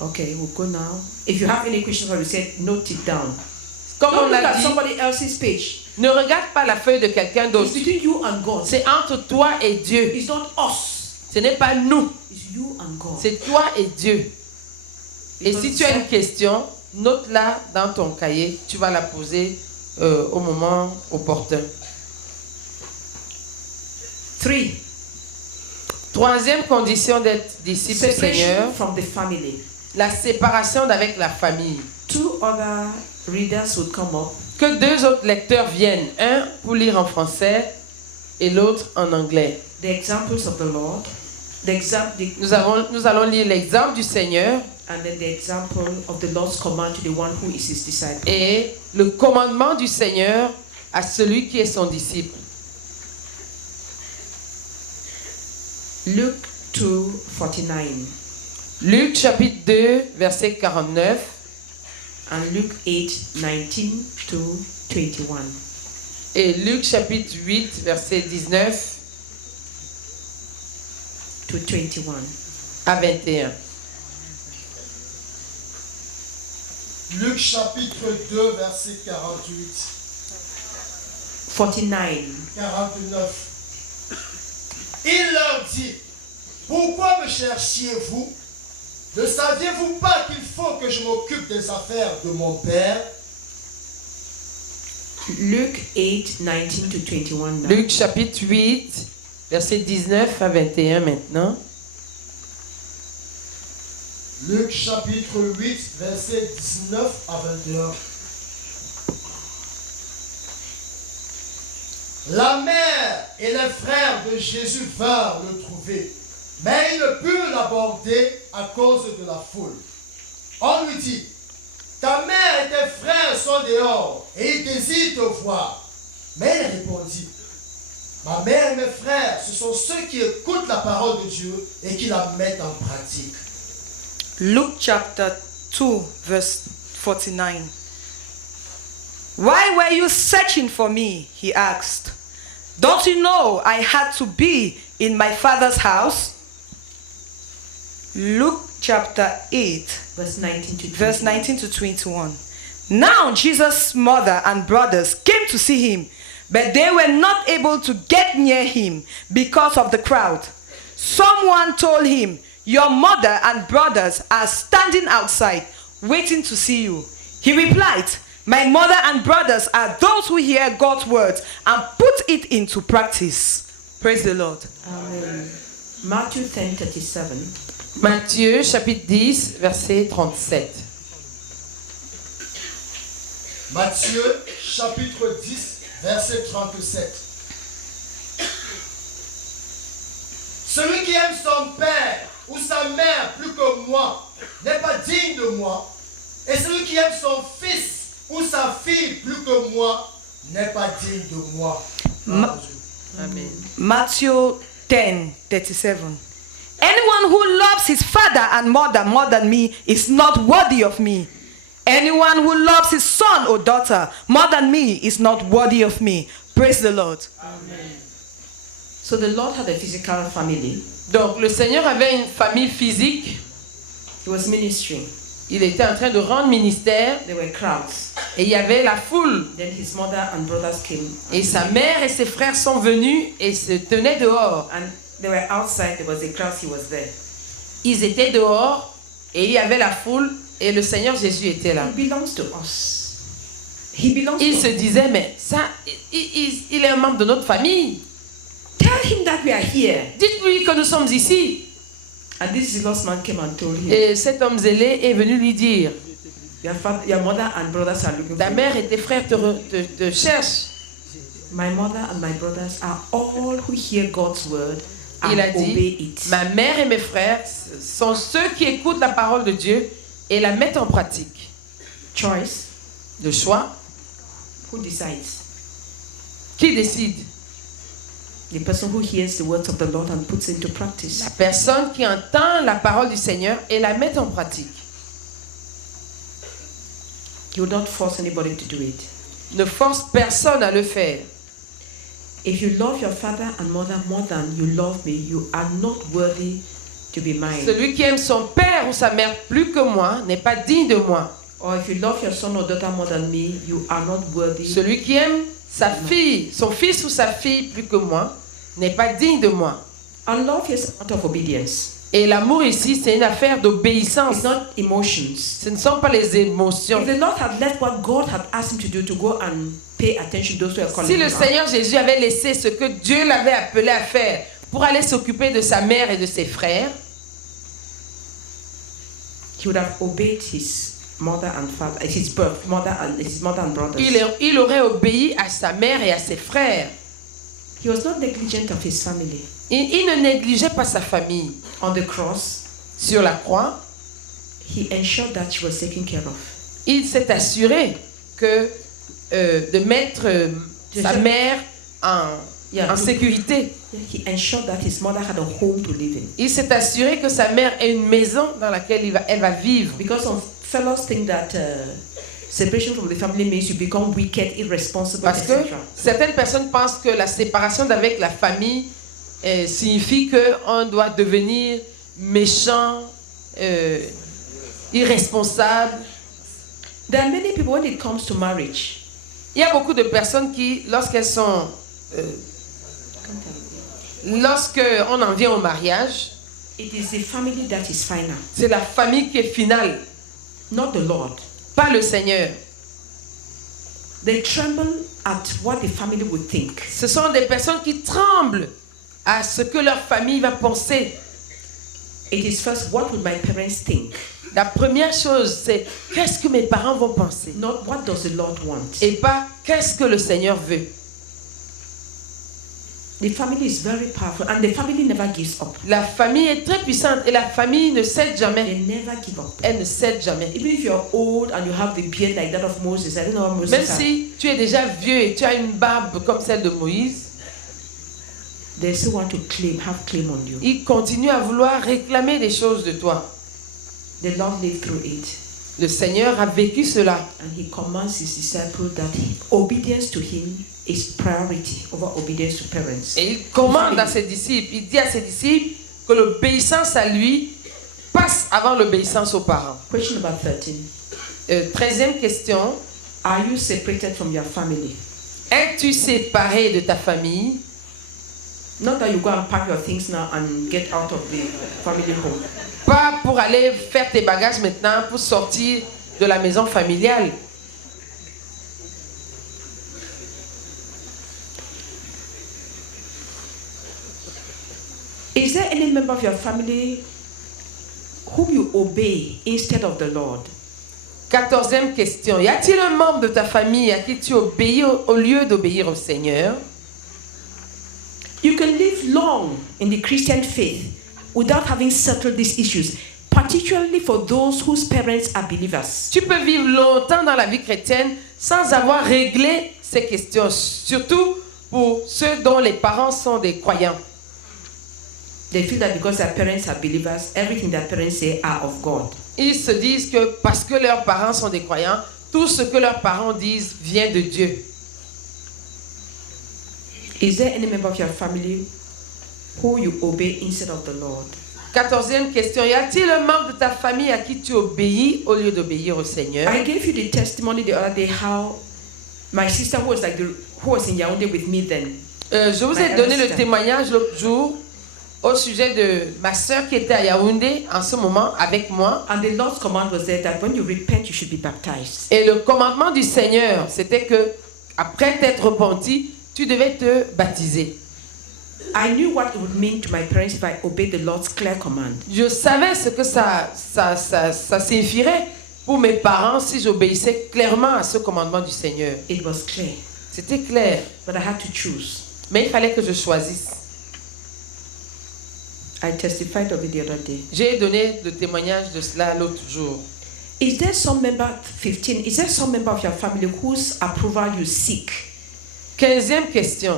Okay, we'll go now. If you have any questions, or you said, note it down. Comme Don't on look l'a at dit, somebody else's page. ne regarde pas la feuille de quelqu'un d'autre. It's between you and God. C'est entre toi et Dieu. It's not us. Ce n'est pas nous, It's you and God. c'est toi et Dieu. Et Because si tu as une question, note-la dans ton cahier. Tu vas la poser au moment opportun. 3. Troisième condition d'être disciple du Seigneur, Separation from the family. la séparation d'avec la famille. 2 other readers would come up. que 2 autres lecteurs viennent, un pour lire en français et l'autre en anglais. The examples of the Lord, Nous allons lire l'exemple du Seigneur and then the example of the Lord's command to the one who is his disciple. et le commandement du Seigneur à celui qui est son disciple. Luke 2:49 Luc chapitre 2, verset 49 and Luke 8:19 to 21. et Luc chapitre 8, verset 19 To 21. à 21. Luc chapitre 2, verset 48, 49. 49. Il leur dit, pourquoi me cherchiez-vous? Ne saviez-vous pas qu'il faut que je m'occupe des affaires de mon Père? Luke 8:19 to 21. now. Luc chapitre 8, verset 19 à 21 maintenant. Luc chapitre 8, verset 19 à 21. La mère et les frères de Jésus vinrent le trouver, mais ils ne purent l'aborder à cause de la foule. On lui dit, ta mère et tes frères sont dehors et ils désirent te voir. Mais il répondit, ma mère et mes frères, ce sont ceux qui écoutent la parole de Dieu et qui la mettent en pratique. Luke chapter 2, verse 49. Why were you searching for me? He asked. Don't you know I had to be in my Father's house? Luke chapter 8, Verse 19 to 21. verse 19 to 21. Now Jesus' mother and brothers came to see him, but they were not able to get near him because of the crowd. Someone told him, your mother and brothers are standing outside waiting to see you. He replied, my mother and brothers are those who hear God's words and put it into practice. Praise the Lord. Amen. Matthew 10:37. Matthieu chapitre 10, verset 37. Matthieu chapitre 10, verset 37. Celui qui aime son père ou sa mère plus que moi n'est pas digne de moi. Et celui qui aime son fils ou sa fille plus que moi n'est pas digne de moi. Amen. Matthew 10:37. Anyone who loves his father and mother more than me is not worthy of me. Anyone who loves his son or daughter more than me is not worthy of me. Praise the Lord. So the Lord had a physical family. Donc le Seigneur avait une famille physique. He was ministering. Il était en train de rendre ministère There were crowds. et il y avait la foule. Then his mother and brothers came. Et sa mère et ses frères sont venus et se tenaient dehors. And they were outside. There was a crowd. He was there. Ils étaient dehors et il y avait la foule et le Seigneur Jésus était là. He belongs to us. He belongs Il to se us. disait, mais ça, il est un membre de notre famille. Tell him that we are here. Dites-lui que nous sommes ici. And this zealous man came and told him, Et cet homme zélé est venu lui dire, your mother and brothers are looking ta for you. mère et tes frères te cherchent. My mother and my brothers are all who hear God's word and Il a obey dit, it. ma mère et mes frères sont ceux qui écoutent la parole de Dieu et la mettent en pratique. Choice. Le choix, Who decides? qui décide? The person who hears the words of the Lord and puts into practice. La personne qui entend la parole du Seigneur et la met en pratique. You will not force anybody to do it. Ne force personne à le faire. If you love your father and mother more than you love me, you are not worthy to be mine. Celui qui aime son père ou sa mère plus que moi n'est pas digne de moi. Or if you love your son or daughter more than me, you are not worthy. Celui qui aime sa fille, son fils ou sa fille plus que moi n'est pas digne de moi. And love is a matter of obedience. Et l'amour ici, c'est une affaire d'obéissance. It's not emotions. Ce ne sont pas les émotions. If the Lord had let what God had asked him to do to go and pay attention to those who are calling Si le him out, Seigneur Jésus avait laissé ce que Dieu l'avait appelé à faire pour aller s'occuper de sa mère et de ses frères, he would have obeyed his mother and father, at his birth, his mother and brothers. Il aurait obéi à sa mère et à ses frères. He was not negligent of his family. Il ne négligeait pas sa famille. On the cross, Sur la croix, he ensured that she was taken care of. il s'est assuré de mettre sa mère en sécurité. He ensured that his mother had a home to live in. Il s'est assuré que sa mère ait une maison dans laquelle elle va vivre. Because some fellows think that separation from the family means you become wicked, irresponsible, Parce que etc. certaines personnes pensent que la séparation d'avec la famille signifie qu'on doit devenir méchant, irresponsable. There are many people, when it comes to marriage, Il y a beaucoup de personnes qui, lorsqu'on en vient au mariage, it is the family that is final, c'est la famille qui est finale, not the Lord. pas le Seigneur. They tremble at what the family would think. Ce sont des personnes qui tremblent à ce que leur famille va penser. It is first, what would my parents think? La première chose, c'est qu'est-ce que mes parents vont penser, Not what does the Lord want. et pas qu'est-ce que le Seigneur veut. The family is very powerful, and the family never gives up. La famille est très puissante et la famille ne cède They jamais. never give up. Elle ne cède jamais. Even if you're old and you have the beard like that of Moses, I don't know what Moses Même had. si tu es déjà vieux et tu as une barbe comme celle de Moïse, They still want to have claim on you. ils continuent à vouloir réclamer des choses de toi. The Lord lived through it, Le Seigneur a vécu cela. and He commands His disciples that obedience to Him is priority over obedience to parents. Et il commande à ses disciples, il dit à ses disciples que l'obéissance à lui passe avant l'obéissance aux parents. Question number 13. 13e question. Are you separated from your family? Es-tu séparé de ta famille? Not that you go and pack your things now and get out of the family home. Pas pour aller faire tes bagages maintenant, pour sortir de la maison familiale. Is there any member of your family whom you obey instead of the Lord? 14e question. Y a-t-il un membre de ta famille à qui tu obéis au lieu d'obéir au Seigneur? You can live long in the Christian faith without having settled these issues, particularly for those whose parents are believers. Tu peux vivre longtemps dans la vie chrétienne sans avoir réglé ces questions, surtout pour ceux dont les parents sont des croyants. They feel that because their parents are believers, everything their parents say are of God. Ils se disent que parce que leurs parents sont des croyants, tout ce que leurs parents disent vient de Dieu. Is there any member of your family who you obey instead of the Lord? 14e question. Y a-t-il un membre de ta famille à qui tu obéis au lieu d'obéir au Seigneur? I gave you the testimony the other day how my sister who was in Yaoundé with me then. Je vous ai donné le témoignage l'autre jour au sujet de ma sœur qui était à Yaoundé en ce moment avec moi. And the Lord's command was there that when you repent, you should be baptized. Et le commandement du Seigneur, c'était que après t'être repenti, tu devais te baptiser. I knew what it would mean to my parents if I obeyed the Lord's clear command. Je savais ce que ça signifierait pour mes parents si j'obéissais clairement à ce commandement du Seigneur. It was clear, C'était clair, but I had to choose. mais il fallait que je choisisse. I testified of it the other day. J'ai donné le témoignage de cela l'autre jour. Is there some member of your family whose approval you seek? 15e question.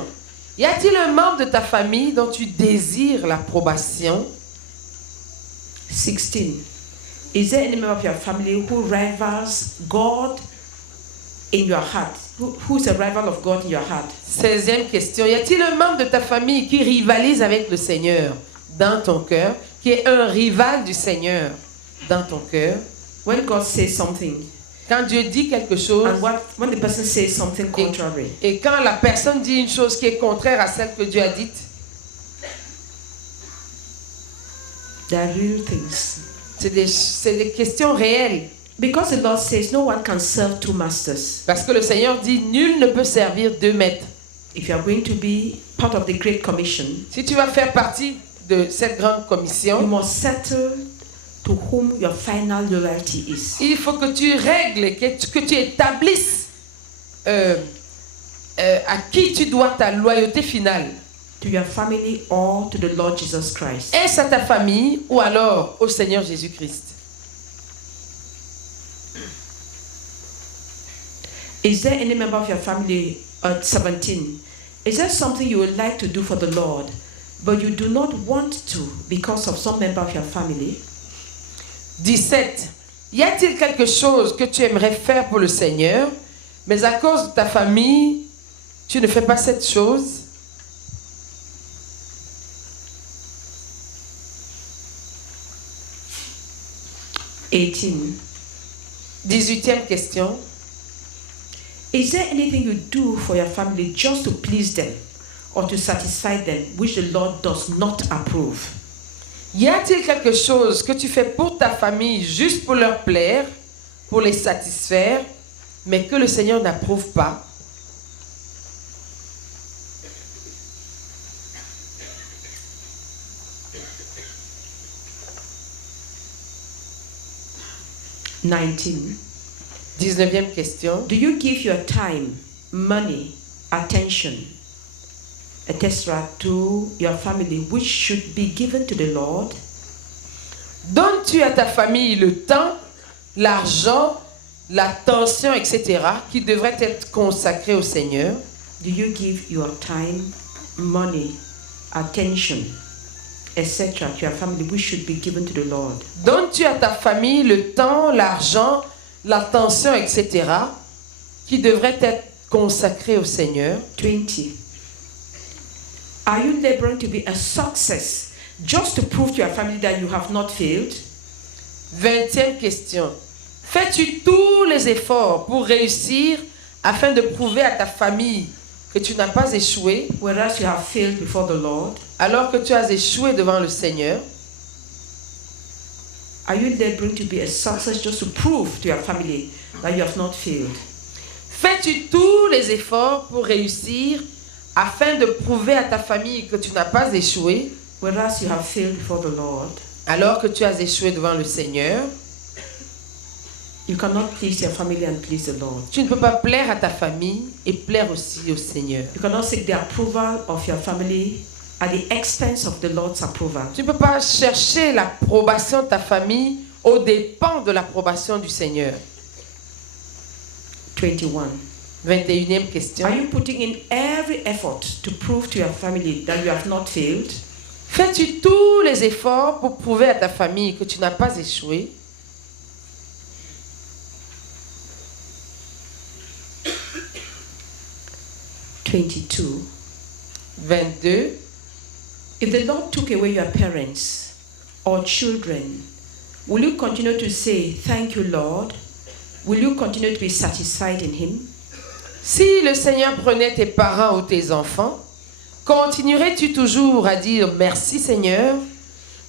Y a-t-il un membre de ta famille dont tu désires l'approbation? 16. Is there any member of your family who rivals God in your heart? Who's a rival of God in your heart? 16e question. Y a-t-il un membre de ta famille qui rivalise avec le Seigneur dans ton cœur, qui est un rival du Seigneur dans ton cœur? When God says something, Quand Dieu dit quelque chose, and when the person says something contrary, et quand la personne dit une chose qui est contraire à celle que Dieu a dite, they are real things. c'est des questions réelles. Because the Lord says no one can serve two masters. Parce que le Seigneur dit, nul ne peut servir deux maîtres. If you are going to be part of the Great Commission, Si tu vas faire partie de cette grande you commission, must settle to whom your final loyalty is. Il faut que tu règles, que tu établisses à qui tu dois ta loyauté finale. To your family or to the Lord Jesus Christ. Est-ce à ta famille ou alors au Seigneur Jésus-Christ? Is there any member of your family at 17? Is there something you would like to do for the Lord, but you do not want to because of some member of your family? 17. Y a-t-il quelque chose que tu aimerais faire pour le Seigneur, mais à cause de ta famille, tu ne fais pas cette chose? (18) 18e question. Is there anything you do for your family just to please them or to satisfy them, which the Lord does not approve? Y a-t-il quelque chose que tu fais pour ta famille juste pour leur plaire, pour les satisfaire, mais que le Seigneur n'approuve pas? (19) 19e question. Do you give your time, money, attention, etc. to your family, which should be given to the Lord? Donnes-tu à ta famille le temps, l'argent, l'attention, etc., qui devraient être consacrés au Seigneur? Do you give your time, money, attention, etc. to your family, which should be given to the Lord? Donnes-tu à ta famille le temps, l'argent, l'attention, etc., qui devraient être consacrés au Seigneur? 20. Are you laboring to be a success just to prove to your family that you have not failed? 20e question. Fais-tu tous les efforts pour réussir afin de prouver à ta famille que tu n'as pas échoué, Whereas you have failed before the Lord? alors que tu as échoué devant le Seigneur? Are you laboring to be a success just to prove to your family that you have not failed? Fais-tu tous les efforts pour réussir afin de prouver à ta famille que tu n'as pas échoué, Whereas you have failed before the Lord? alors que tu as échoué devant le Seigneur? You cannot please your family and please the Lord. Tu ne peux pas plaire à ta famille et plaire aussi au Seigneur. You cannot seek the approval of your family at the expense of the Lord's approval. Tu ne peux pas chercher l'approbation de ta famille aux dépens de l'approbation du Seigneur. 21. 21e question. Are you putting in every effort to prove to your family that you have not failed? Fais-tu tous les efforts pour prouver à ta famille que tu n'as pas échoué? 22. 22. If the Lord took away your parents or children, will you continue to say, "Thank you, Lord"? Will you continue to be satisfied in Him? Si le Seigneur prenait tes parents ou tes enfants, continuerais-tu toujours à dire merci Seigneur?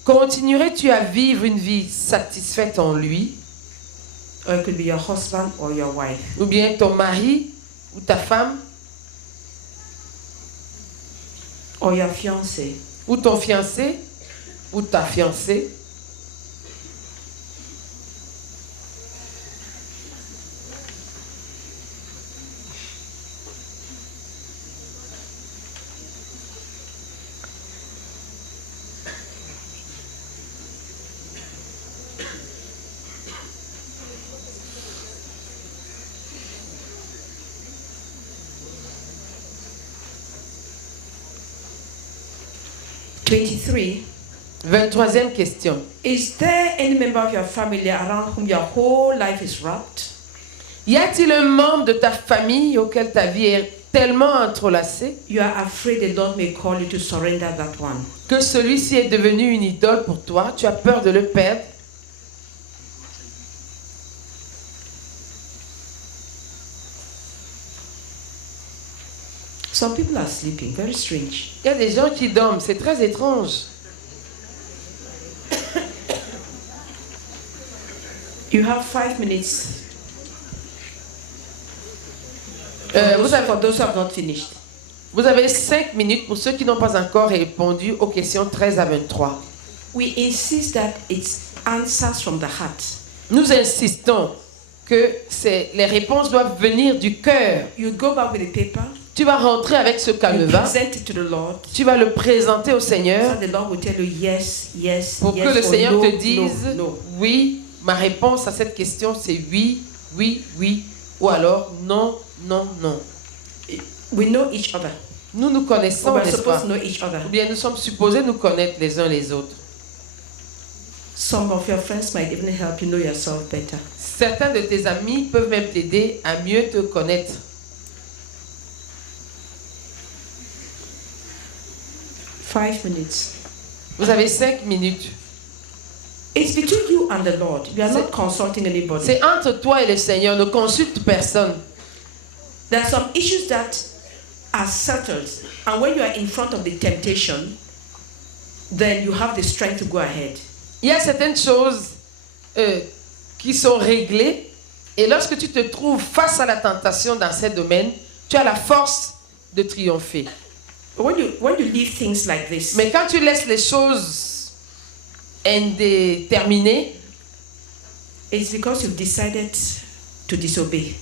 Continuerais-tu à vivre une vie satisfaite en lui? Or it could be your husband or your wife. Ou bien ton mari ou ta femme? Or your fiancé. Ou ton fiancé ou ta fiancée? (23) 23e question. Is there any member of your family around whom your whole life is wrapped? Y a-t-il un membre de ta famille auquel ta vie est tellement entrelacée You are afraid the Lord may call you to surrender that one. que celui-ci est devenu une idole pour toi? Tu as peur de le perdre? Some people are sleeping. Very strange. Il y a des gens qui dorment, c'est très étrange. You have 5 minutes. For those who have not finished. Vous avez 5 minutes pour ceux qui n'ont pas encore répondu aux questions 13 à 23. We insist that it's answers from the heart. Nous insistons que les réponses doivent venir du cœur. You go back with a paper. Tu vas rentrer avec ce You canevas. present it to the Lord. Tu vas le présenter au Seigneur So the Lord will tell you yes, yes, pour yes, que le or Seigneur no, te dise no, no. oui, ma réponse à cette question c'est oui, oui, oui, ou alors non, non, non. We know each other. Nous nous connaissons, We're n'est-ce pas? supposed to know each other. Ou bien nous sommes supposés nous connaître les uns les autres. Some of your friends might even help you know yourself better. Certains de tes amis peuvent même t'aider à mieux te connaître. 5 minutes. Vous avez 5 minutes. It's between you and the Lord. You are not consulting anybody. C'est entre toi et le Seigneur. Ne consulte personne. There are some issues that are settled, and when you are in front of the temptation, then you have the strength to go ahead. Il y a certaines choses qui sont réglées, et lorsque tu te trouves face à la tentation dans ces domaines, tu as la force de triompher. When you leave things like this, Mais quand tu laisses les choses indéterminées, it's because you've decided to disobey.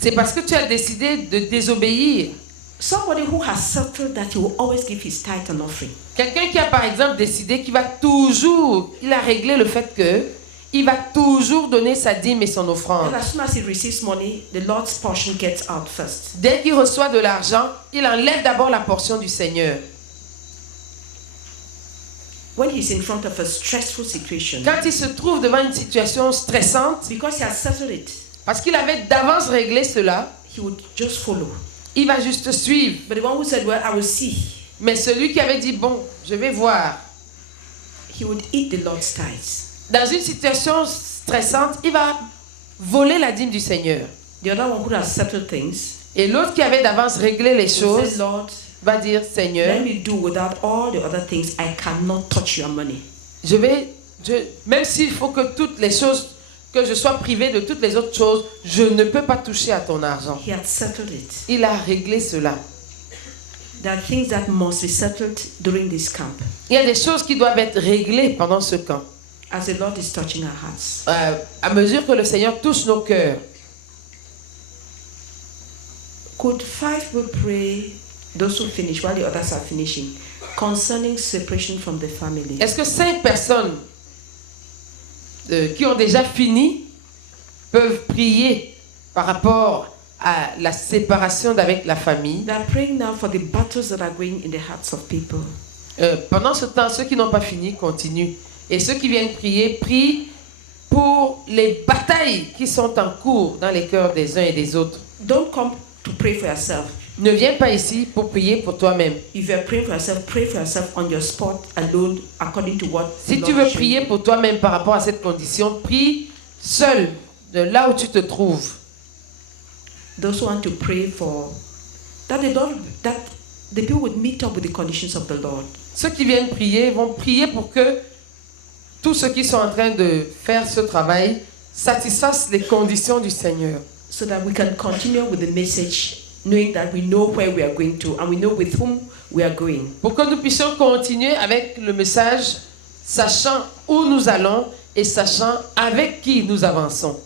c'est parce que tu as décidé de désobéir. Somebody who has settled that he will always give his tithe and offering. Quelqu'un qui a par exemple décidé qu'il va toujours, il a réglé le fait que il va toujours donner sa dîme et son offrande. And as soon as he receives money, the Lord's portion gets out first. Dès qu'il reçoit de l'argent, il enlève d'abord la portion du Seigneur. When he's in front of a stressful situation, Quand il se trouve devant une situation stressante, because he has settled it, parce qu'il avait d'avance réglé cela, he would just follow. il va juste suivre. But the one who said, well, I will see, Mais celui qui avait dit, bon, je vais voir, he would eat the Lord's tithes. dans une situation stressante, il va voler la dîme du Seigneur. The other one who has settled things, Et l'autre qui avait d'avance réglé les will say, choses, Lord, va dire, Seigneur, let me do without all the other things. I cannot touch your money. même s'il faut que toutes les choses, que je sois privé de toutes les autres choses, je ne peux pas toucher à ton argent. He had settled it. Il a réglé cela. There are things that must be settled during this camp, Il y a des choses qui doivent être réglées pendant ce camp. as the Lord is touching our hearts. À mesure que le Seigneur touche nos cœurs. Could 5 people pray, those who finish while the others are finishing, concerning separation from the family? Est-ce que 5 personnes qui ont déjà fini peuvent prier par rapport à la séparation d'avec la famille? They are praying now for the battles that are going in the hearts of people. Pendant ce temps, ceux qui n'ont pas fini continuent. Et ceux qui viennent prier, prient pour les batailles qui sont en cours dans les cœurs des uns et des autres. Don't come to pray for yourself. Ne viens pas ici pour prier pour toi-même. If you are praying for yourself, pray for yourself on your spot alone, according to what the Si Lord tu veux has shown prier you. pour toi-même par rapport à cette condition, prie seul de là où tu te trouves. Those who want to pray for that the people would meet up with the conditions of the Lord. Ceux qui viennent prier vont prier pour que tous ceux qui sont en train de faire ce travail satisfassent les conditions du Seigneur. So that we can continue with the message, knowing that we know where we are going to and we know with whom we are going. Pour que nous puissions continuer avec le message, sachant où nous allons et sachant avec qui nous avançons.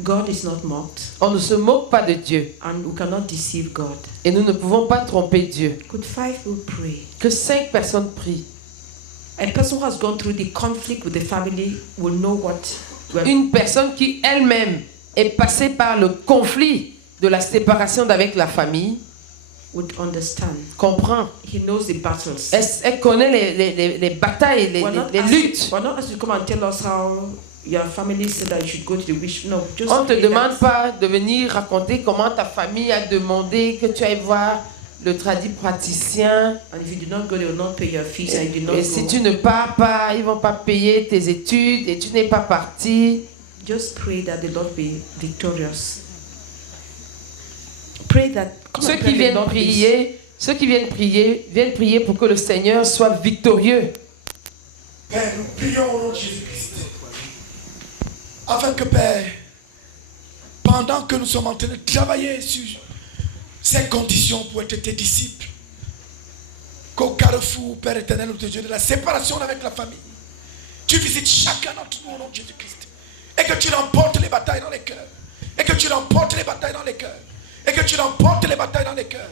God is not mocked, On ne se moque pas de Dieu and we cannot deceive God. et nous ne pouvons pas tromper Dieu. Could 5 people pray? Que 5 personnes prient. A person who has gone through the conflict with the family will know what. Une personne qui elle-même est passée par le conflit de la séparation d'avec la famille would understand. comprend. He knows the battles. Elle connaît les batailles, les luttes. We're not asked to come and tell us how your family said that you should go to the witch. No, just On ne te pray that. demande pas de venir raconter comment ta famille a demandé que tu ailles voir le praticien. And if you do not go, they will not pay your fees, and you do not Et si go. tu ne pars pas, ils vont pas payer tes études et tu n'es pas parti. Just pray that the Lord be victorious. Pray that. Come Ceux and qui pray that viennent the Lord prier, viennent prier pour que le Seigneur soit victorieux. Père, nous prions au nom de Jésus-Christ. Afin que, Père, pendant que nous sommes en train de travailler sur ces conditions pour être tes disciples, qu'au carrefour, Père éternel, notre Dieu, de la séparation avec la famille, tu visites chacun d'entre nous au nom de Jésus-Christ. Et que tu remportes les batailles dans les cœurs. Et que tu remportes les batailles dans les cœurs. Et que tu remportes les batailles dans les cœurs.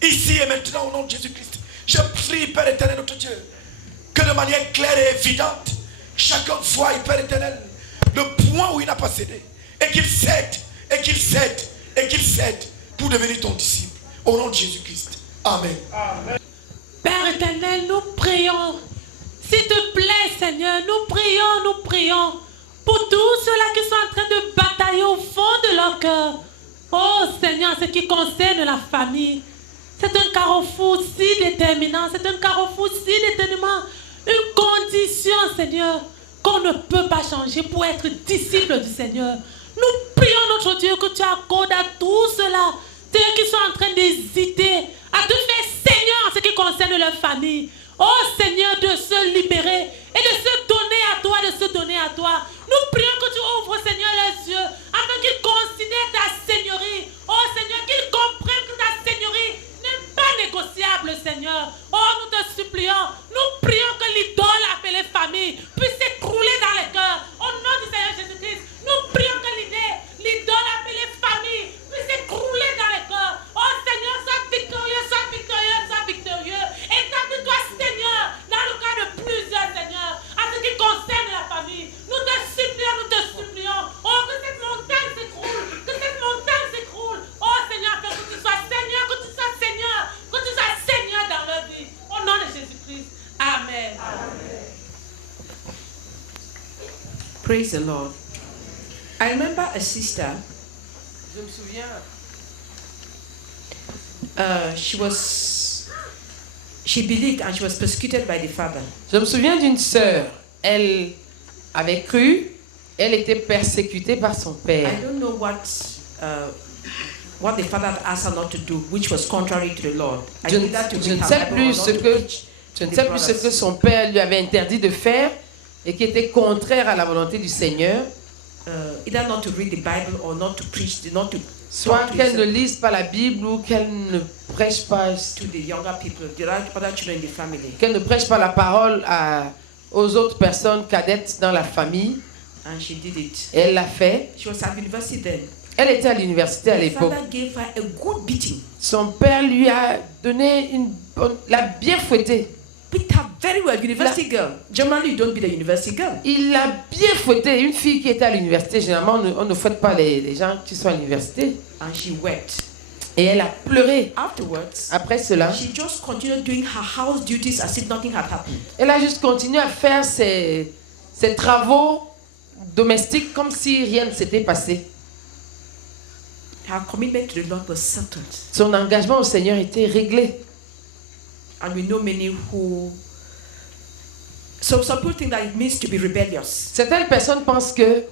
Ici et maintenant au nom de Jésus-Christ. Je prie, Père éternel, notre Dieu, que de manière claire et évidente, chacun voie, Père éternel, le point où il n'a pas cédé. Et qu'il cède, et qu'il cède, et qu'il cède pour devenir ton disciple. Au nom de Jésus-Christ. Amen. Amen. Père éternel, nous prions. S'il te plaît, Seigneur, nous prions pour tous ceux-là qui sont en train de batailler au fond de leur cœur. Oh Seigneur, ce qui concerne la famille, c'est un carrefour si déterminant, c'est un carrefour si déterminant, une condition, Seigneur, qu'on ne peut pas changer pour être disciple du Seigneur. Nous prions, notre Dieu, que tu accordes à tous ceux-là, ceux qui sont en train d'hésiter, à te faire Seigneur en ce qui concerne leur famille. Oh Seigneur, de se libérer et de se donner à toi, de se donner à toi. Nous prions que tu ouvres, Seigneur, les yeux, afin qu'ils considèrent ta seigneurie. Oh Seigneur, qu'ils comprennent que ta seigneurie n'est pas négociable, Seigneur. Oh, nous te supplions, nous prions que l'idole appelée famille puisse s'écrouler dans les cœurs. Au nom du Seigneur Jésus-Christ, nous prions que l'idole appelée famille puisse s'écrouler dans les cœurs. Oh Seigneur, sois victorieux, sois victorieux, sois victorieux. Établis-toi, Seigneur, dans le cas de plusieurs, Seigneur, en ce qui concerne la famille. Nous te supplions. Oh, que cette montagne s'écroule, que cette montagne s'écroule. Oh Seigneur, que tu sois Seigneur, que tu sois Seigneur, que tu sois Seigneur dans leur vie. Au nom de Jésus-Christ. Amen. Amen. Praise the Lord. I remember a sister. Je me souviens. She believed and she was persecuted by the father. Je me souviens d'une sœur. Elle avait cru. Elle était persécutée par son père. I don't know what the father had asked her not to do, which was contrary to the Lord. Je ne sais plus ce que son père lui avait interdit de faire et qui était contraire à la volonté du Seigneur. Either not to read the Bible or not to preach, not to soit qu'elle ne lise pas la Bible ou qu'elle ne prêche pas to the younger people, the other children in the family. Qu'elle ne prêche pas la parole aux autres personnes cadettes dans la famille. And she did it. Et elle l'a fait. She was at university then. Elle était à l'université à l'époque. Son père lui a donné l'a bien fouettée. Beat her very well, university girl. Generally, you don't beat a university girl. Il l'a bien fouettée. Une fille qui était à l'université, généralement, on ne fouette pas les gens qui sont à l'université. And she wept. Et elle a pleuré. Afterwards, après cela, she just continued doing her house duties as if nothing had happened. Elle a juste continué à faire ses travaux domestiques comme si rien ne s'était passé. Her commitment to the Lord was settled. Son engagement au Seigneur était réglé. And we know many who. So some people think that it means to be rebellious. Certaines personnes pensent que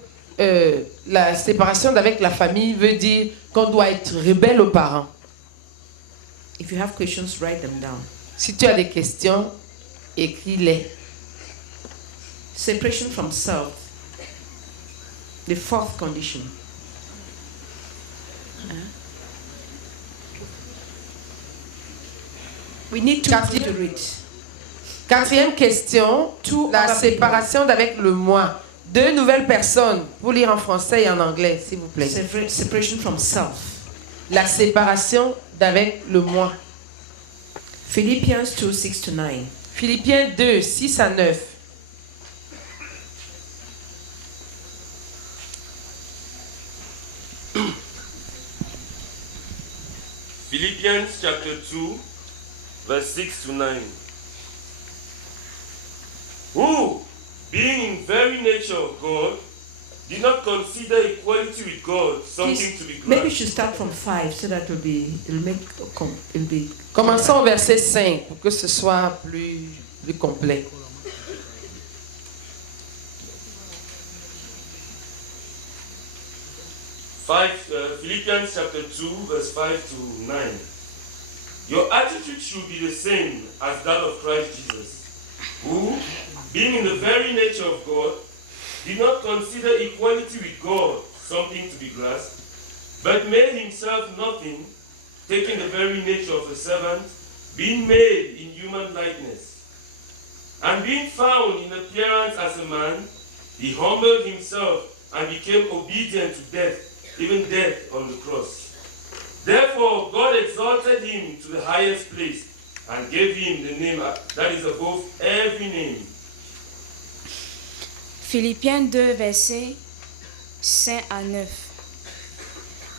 la séparation d'avec la famille veut dire qu'on doit être rebelle aux parents. If you have questions, write them down. Si tu as des questions, écris-les. Separation from self. The fourth condition. We need to read. Quatrième question, la séparation d'avec le moi. Deux nouvelles personnes, pour lire en français et en anglais, s'il vous plaît. Separation from self. La séparation d'avec le moi. Philippians 2, 6-9. Philippiens 2, 6 à 9. Philippians chapter 2, verse 6 to 9. Who, being in very nature of God, did not consider equality with God something to be grasped. Maybe we should start from 5 so that it'll be. Commençons au verset 5 pour que ce soit plus complet. Philippians chapter 2, verse 5 to 9. Your attitude should be the same as that of Christ Jesus, who, being in the very nature of God, did not consider equality with God something to be grasped, but made himself nothing, taking the very nature of a servant, being made in human likeness. And being found in appearance as a man, he humbled himself and became obedient to death, even death on the cross. Therefore, God exalted him to the highest place and gave him the name that is above every name. Philippiens 2, versets 5 à 9.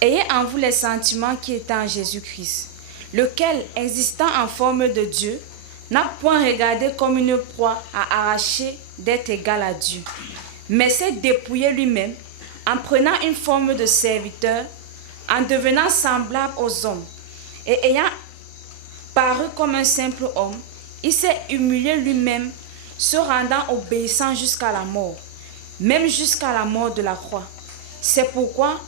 Ayez en vous les sentiments qui étaient en Jésus-Christ, lequel, existant en forme de Dieu, n'a point regardé comme une proie à arracher d'être égal à Dieu, mais s'est dépouillé lui-même en prenant une forme de serviteur, en devenant semblable aux hommes, et ayant paru comme un simple homme, il s'est humilié lui-même, se rendant obéissant jusqu'à la mort, même jusqu'à la mort de la croix. C'est pourquoi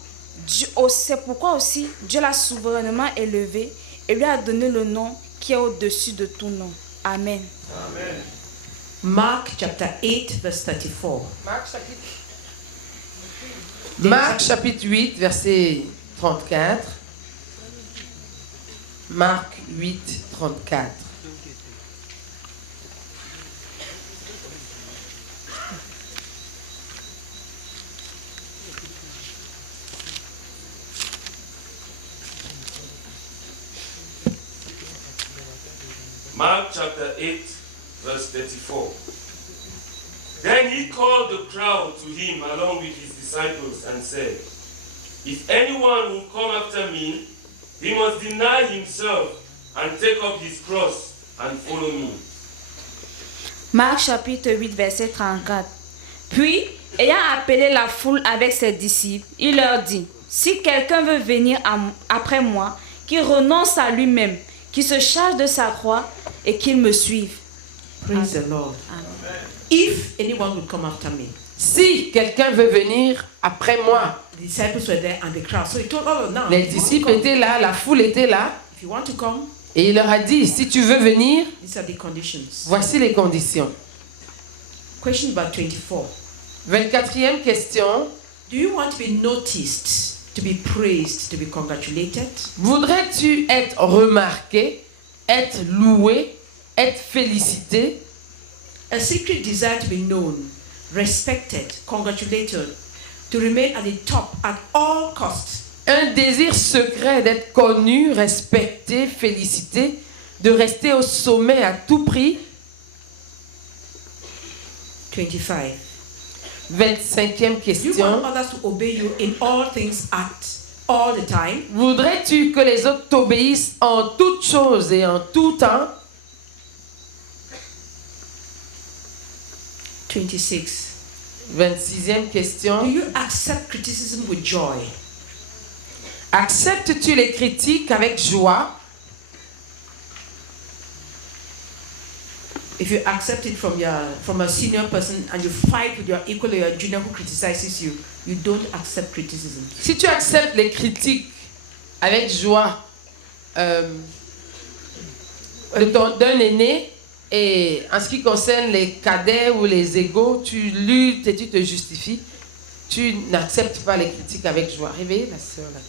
aussi Dieu l'a souverainement élevé et lui a donné le nom qui est au-dessus de tout nom. Amen. Amen. Mark chapter 8 verse 34. Marc chapitre 8 verset 34. Marc 8 34. Mark chapter 8, verse 34. Then he called the crowd to him along with his disciples and said, If anyone will come after me, he must deny himself and take up his cross and follow me. Marc chapitre 8, verset 34. Puis, ayant appelé la foule avec ses disciples, il leur dit, si quelqu'un veut venir après moi, qu'il renonce à lui-même, qu'il se charge de sa croix et qu'il me suive. Praise the Lord. Amen. If anyone will come after me. Si quelqu'un veut venir après moi. The disciples were there and the crowd. So he told all of them. Les disciples étaient là, la foule était là. If you want to come, et il leur a dit, si tu veux venir, these are the conditions. Voici les conditions. Question about 24. 24e question. Do you want to be noticed, to be praised, to be congratulated? Voudrais-tu être remarqué, être loué, être félicité? A secret desire to be known, respected, congratulated, to remain at the top at all costs. Un désir secret d'être connu, respecté, félicité, de rester au sommet à tout prix. 25. 25e question. You want others to obey you in all things at all the time? Voudrais-tu que les autres t'obéissent en toutes choses et en tout temps? 26. 26e question. Do you accept criticism with joy? Acceptes-tu les critiques avec joie? If you accept it from a senior person and you fight with your equal or your junior who criticizes you, you don't accept criticism. Si tu acceptes les critiques avec joie d'un aîné, et en ce qui concerne les cadets ou les égaux, tu luttes et tu te justifies, tu n'acceptes pas les critiques avec joie. Réveillez la sœur là.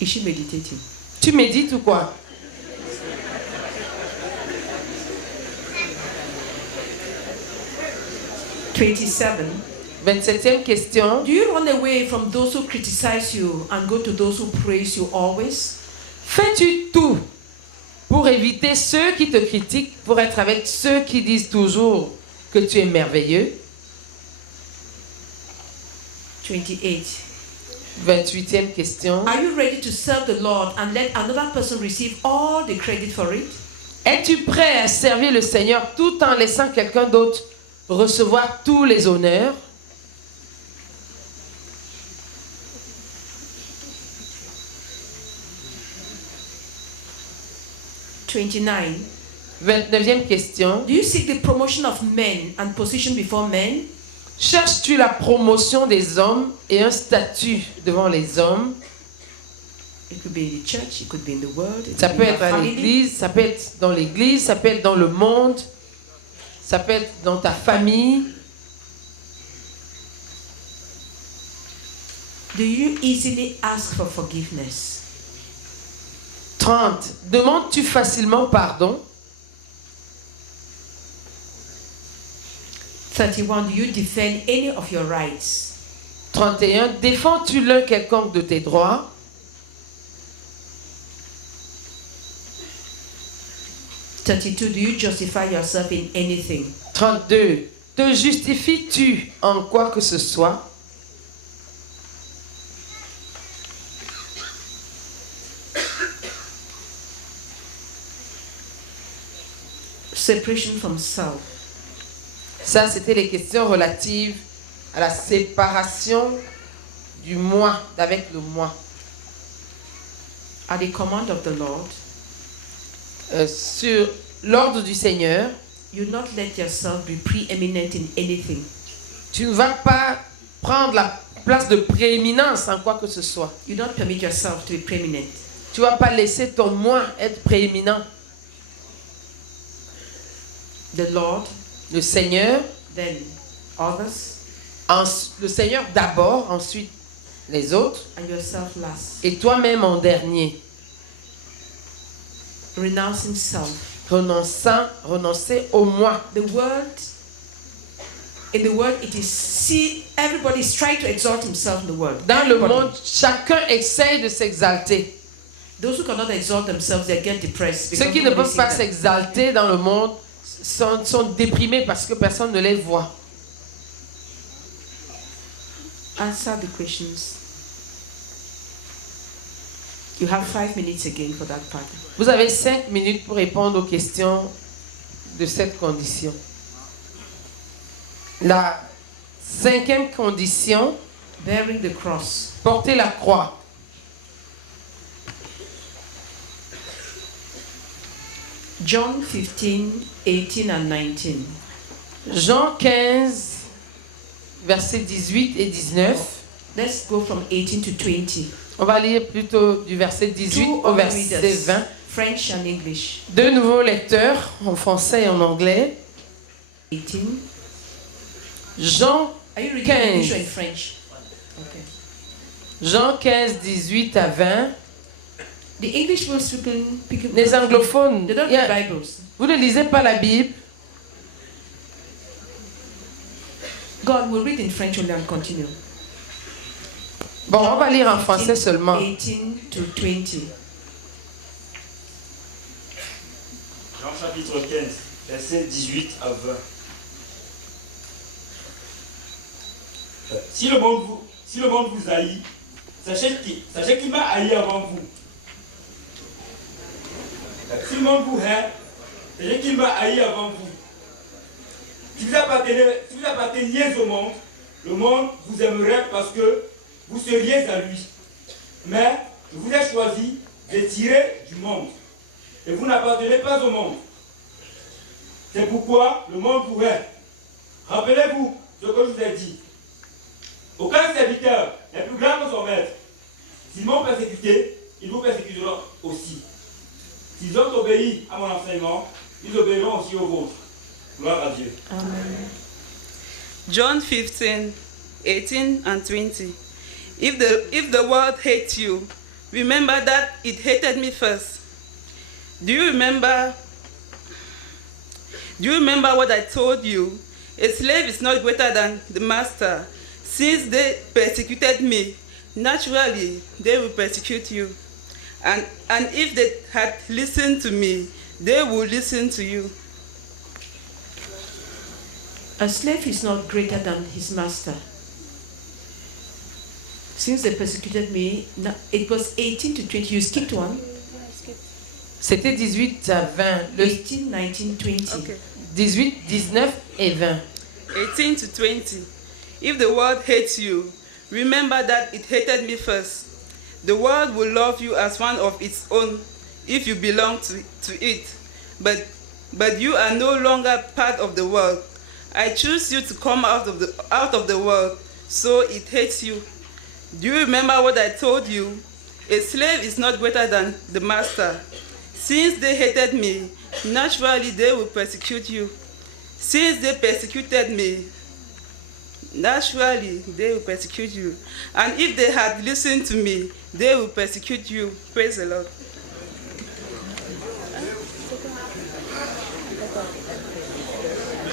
Is she meditating? Tu médites ou quoi? (27) 27e question. Do you run away from those who criticize you and go to those who praise you always? Fais-tu tout pour éviter ceux qui te critiquent, pour être avec ceux qui disent toujours que tu es merveilleux? 28. 28e question. Are you ready to serve the Lord and let another person receive all the credit for it? Es-tu prêt à servir le Seigneur tout en laissant quelqu'un d'autre recevoir tous les honneurs? « 29e question. Do you seek the promotion of men and position before men? Cherches-tu la promotion des hommes et un statut devant les hommes? It could be in the church, it could be in the world. Ça peut être à l'église, ça peut être dans l'église, ça peut être dans le monde, ça peut être dans ta famille. Do you easily ask for forgiveness? 30. Demandes-tu facilement pardon? 31. Do you defend any of your rights? 31. Défends-tu l'un quelconque de tes droits? 32. Do you justify yourself in anything? 32. Te justifies-tu en quoi que ce soit? 33. Separation from self. Ça, c'était les questions relatives à la séparation du moi, avec le moi. At the command of the Lord, sur l'ordre du Seigneur, you not let yourself be preeminent in anything. Tu ne vas pas prendre la place de prééminence en quoi que ce soit. You don't permit yourself to be preeminent. Tu ne vas pas laisser ton moi être prééminent. The Lord, le Seigneur, then others, le Seigneur d'abord, ensuite les autres, and yourself last. Et toi-même en dernier. Renouncing self. Renoncer au moi. In the world, it is see everybody is trying to exalt himself in the world. Dans le monde, chacun essaie de s'exalter. Those who cannot exalt themselves, they get depressed. Ceux qui ne peuvent pas s'exalter dans le monde sont déprimés parce que personne ne les voit. Answer the questions. You have 5 minutes again for that part. Vous avez 5 minutes pour répondre aux questions de cette condition. La 5e condition, bearing the cross. Porter la croix. John 15, 18 and 19. Jean 15, versets 18 et 19. Let's go from 18 to 20. On va lire plutôt du verset 18 au verset 20. French and English. Deux nouveaux lecteurs, en français et en anglais. 18. Jean Are you reading 15. English or in French? Okay. Jean 15, 18 à 20. The English will speak. Les anglophones, They don't read Bibles. Vous ne lisez pas la Bible. God will read in French only and continue. Bon, on va lire en français seulement. 18 to 20. Jean chapitre 15, versets 18 à 20. Si le monde vous haït, sachez qu'il m'a haï avant vous. Si le monde vous hait, sachez qu'il m'a haï avant vous. Si vous apparteniez au monde, le monde vous aimerait parce que vous seriez à lui. Mais je vous ai choisi de tirer du monde. Et vous n'appartenez pas au monde. C'est pourquoi le monde vous hait. Rappelez-vous ce que je vous ai dit. Aucun serviteur n'est plus grand que son maître. S'ils m'ont persécuté, ils vous persécuteront aussi. S'ils ont obéi à mon enseignement, ils obéiront aussi au vôtre. Gloire à Dieu. Amen. John 15, 18 and 20. If the world hates you, remember that it hated me first. Do you remember what I told you? A slave is not greater than the master. Since they persecuted me, naturally they will persecute you. And if they had listened to me, they will listen to you. A slave is not greater than his master. Since they persecuted me, it was 18 to 20. You skipped one. C'était 18 à 20. 18, 19, 20. Okay. 18, 19 et 20. 18 to 20. If the world hates you, remember that it hated me first. The world will love you as one of its own if you belong to it. But you are no longer part of the world. I choose you to come out of the world, so it hates you. Do you remember what I told you? A slave is not greater than the master. Since they hated me, naturally they will persecute you. Since they persecuted me, naturally they will persecute you. And if they had listened to me, they will persecute you. Praise the Lord.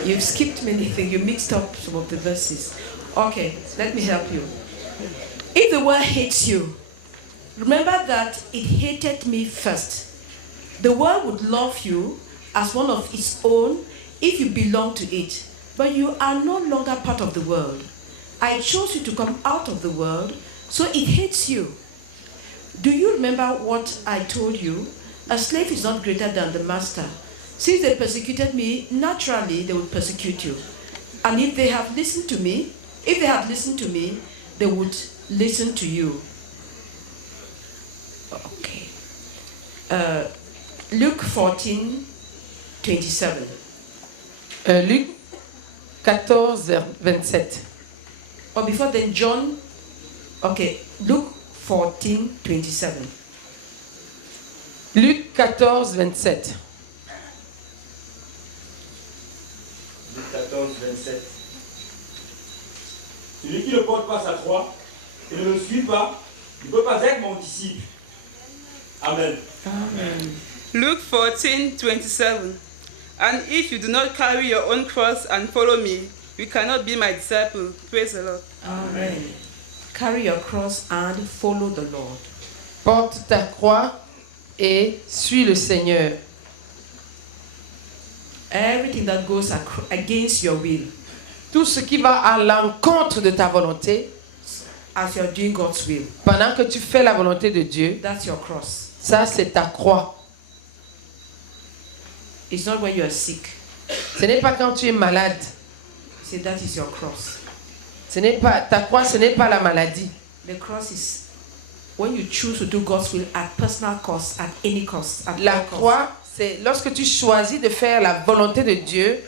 You've skipped many things. You mixed up some of the verses. Okay, let me help you. If the world hates you, remember that it hated me first. The world would love you as one of its own if you belong to it, but you are no longer part of the world. I chose you to come out of the world, so it hates you. Do you remember what I told you? A slave is not greater than the master. Since they persecuted me, naturally they would persecute you. And if they have listened to me, they would listen to you. Okay. Luke 14:27. Luc 14:27. Or before then, John. Okay, Luke 14:27. Luc 14:27. Luc 14:27. Celui qui ne porte pas sa croix et ne me suit pas, il ne peut pas être mon disciple. Amen. Amen. Luke 14:27. And if you do not carry your own cross and follow me, you cannot be my disciple. Praise the Lord. Amen. Carry your cross and follow the Lord. Porte ta croix et suis le Seigneur. Everything that goes against your will, tout ce qui va à l'encontre de ta volonté, as you are doing God's will, pendant que tu fais la volonté de Dieu, that's your cross. Ça c'est ta croix. It's not when you are sick. Ce n'est pas quand tu es malade. Say that is your cross. Ce n'est pas ta croix, ce n'est pas la maladie. The cross is when you choose to do God's will at personal cost, at any cost. At La all cost. croix, c'est lorsque tu choisis de faire la volonté de Dieu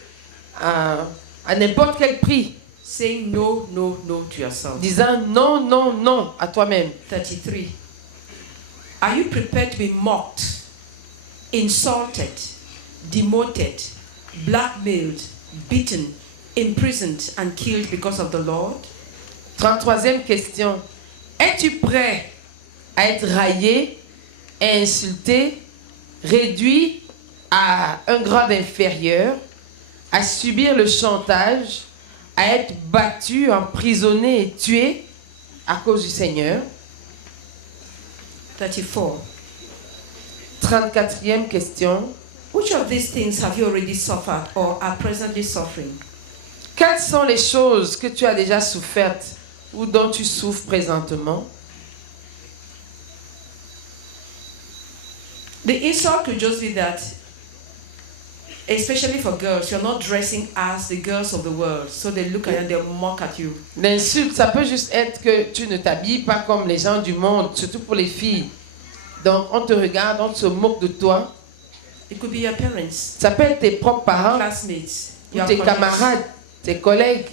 à n'importe quel prix. Saying no, no, no to yourself. Disant non, non, non à toi-même. 33. Are you prepared to be mocked, insulted, demoted, blackmailed, beaten, imprisoned and killed because of the Lord? 33e question. Es-tu prêt à être raillé, insulté, réduit à un grade inférieur, à subir le chantage, à être battu, emprisonné et tué à cause du Seigneur? 34. 34e question. Which of these things have you already suffered or are presently suffering? Quelles sont les choses que tu as déjà souffertes ou dont tu souffres présentement? The insult could just be that, especially for girls, you're not dressing as the girls of the world, so they look at you and they mock at you. L'insulte, ça peut juste être que tu ne t'habilles pas comme les gens du monde, surtout pour les filles. Donc on te regarde, on se moque de toi. It could be your parents, Ça peut être tes propres parents, classmates, ou your tes colleagues. camarades, tes collègues,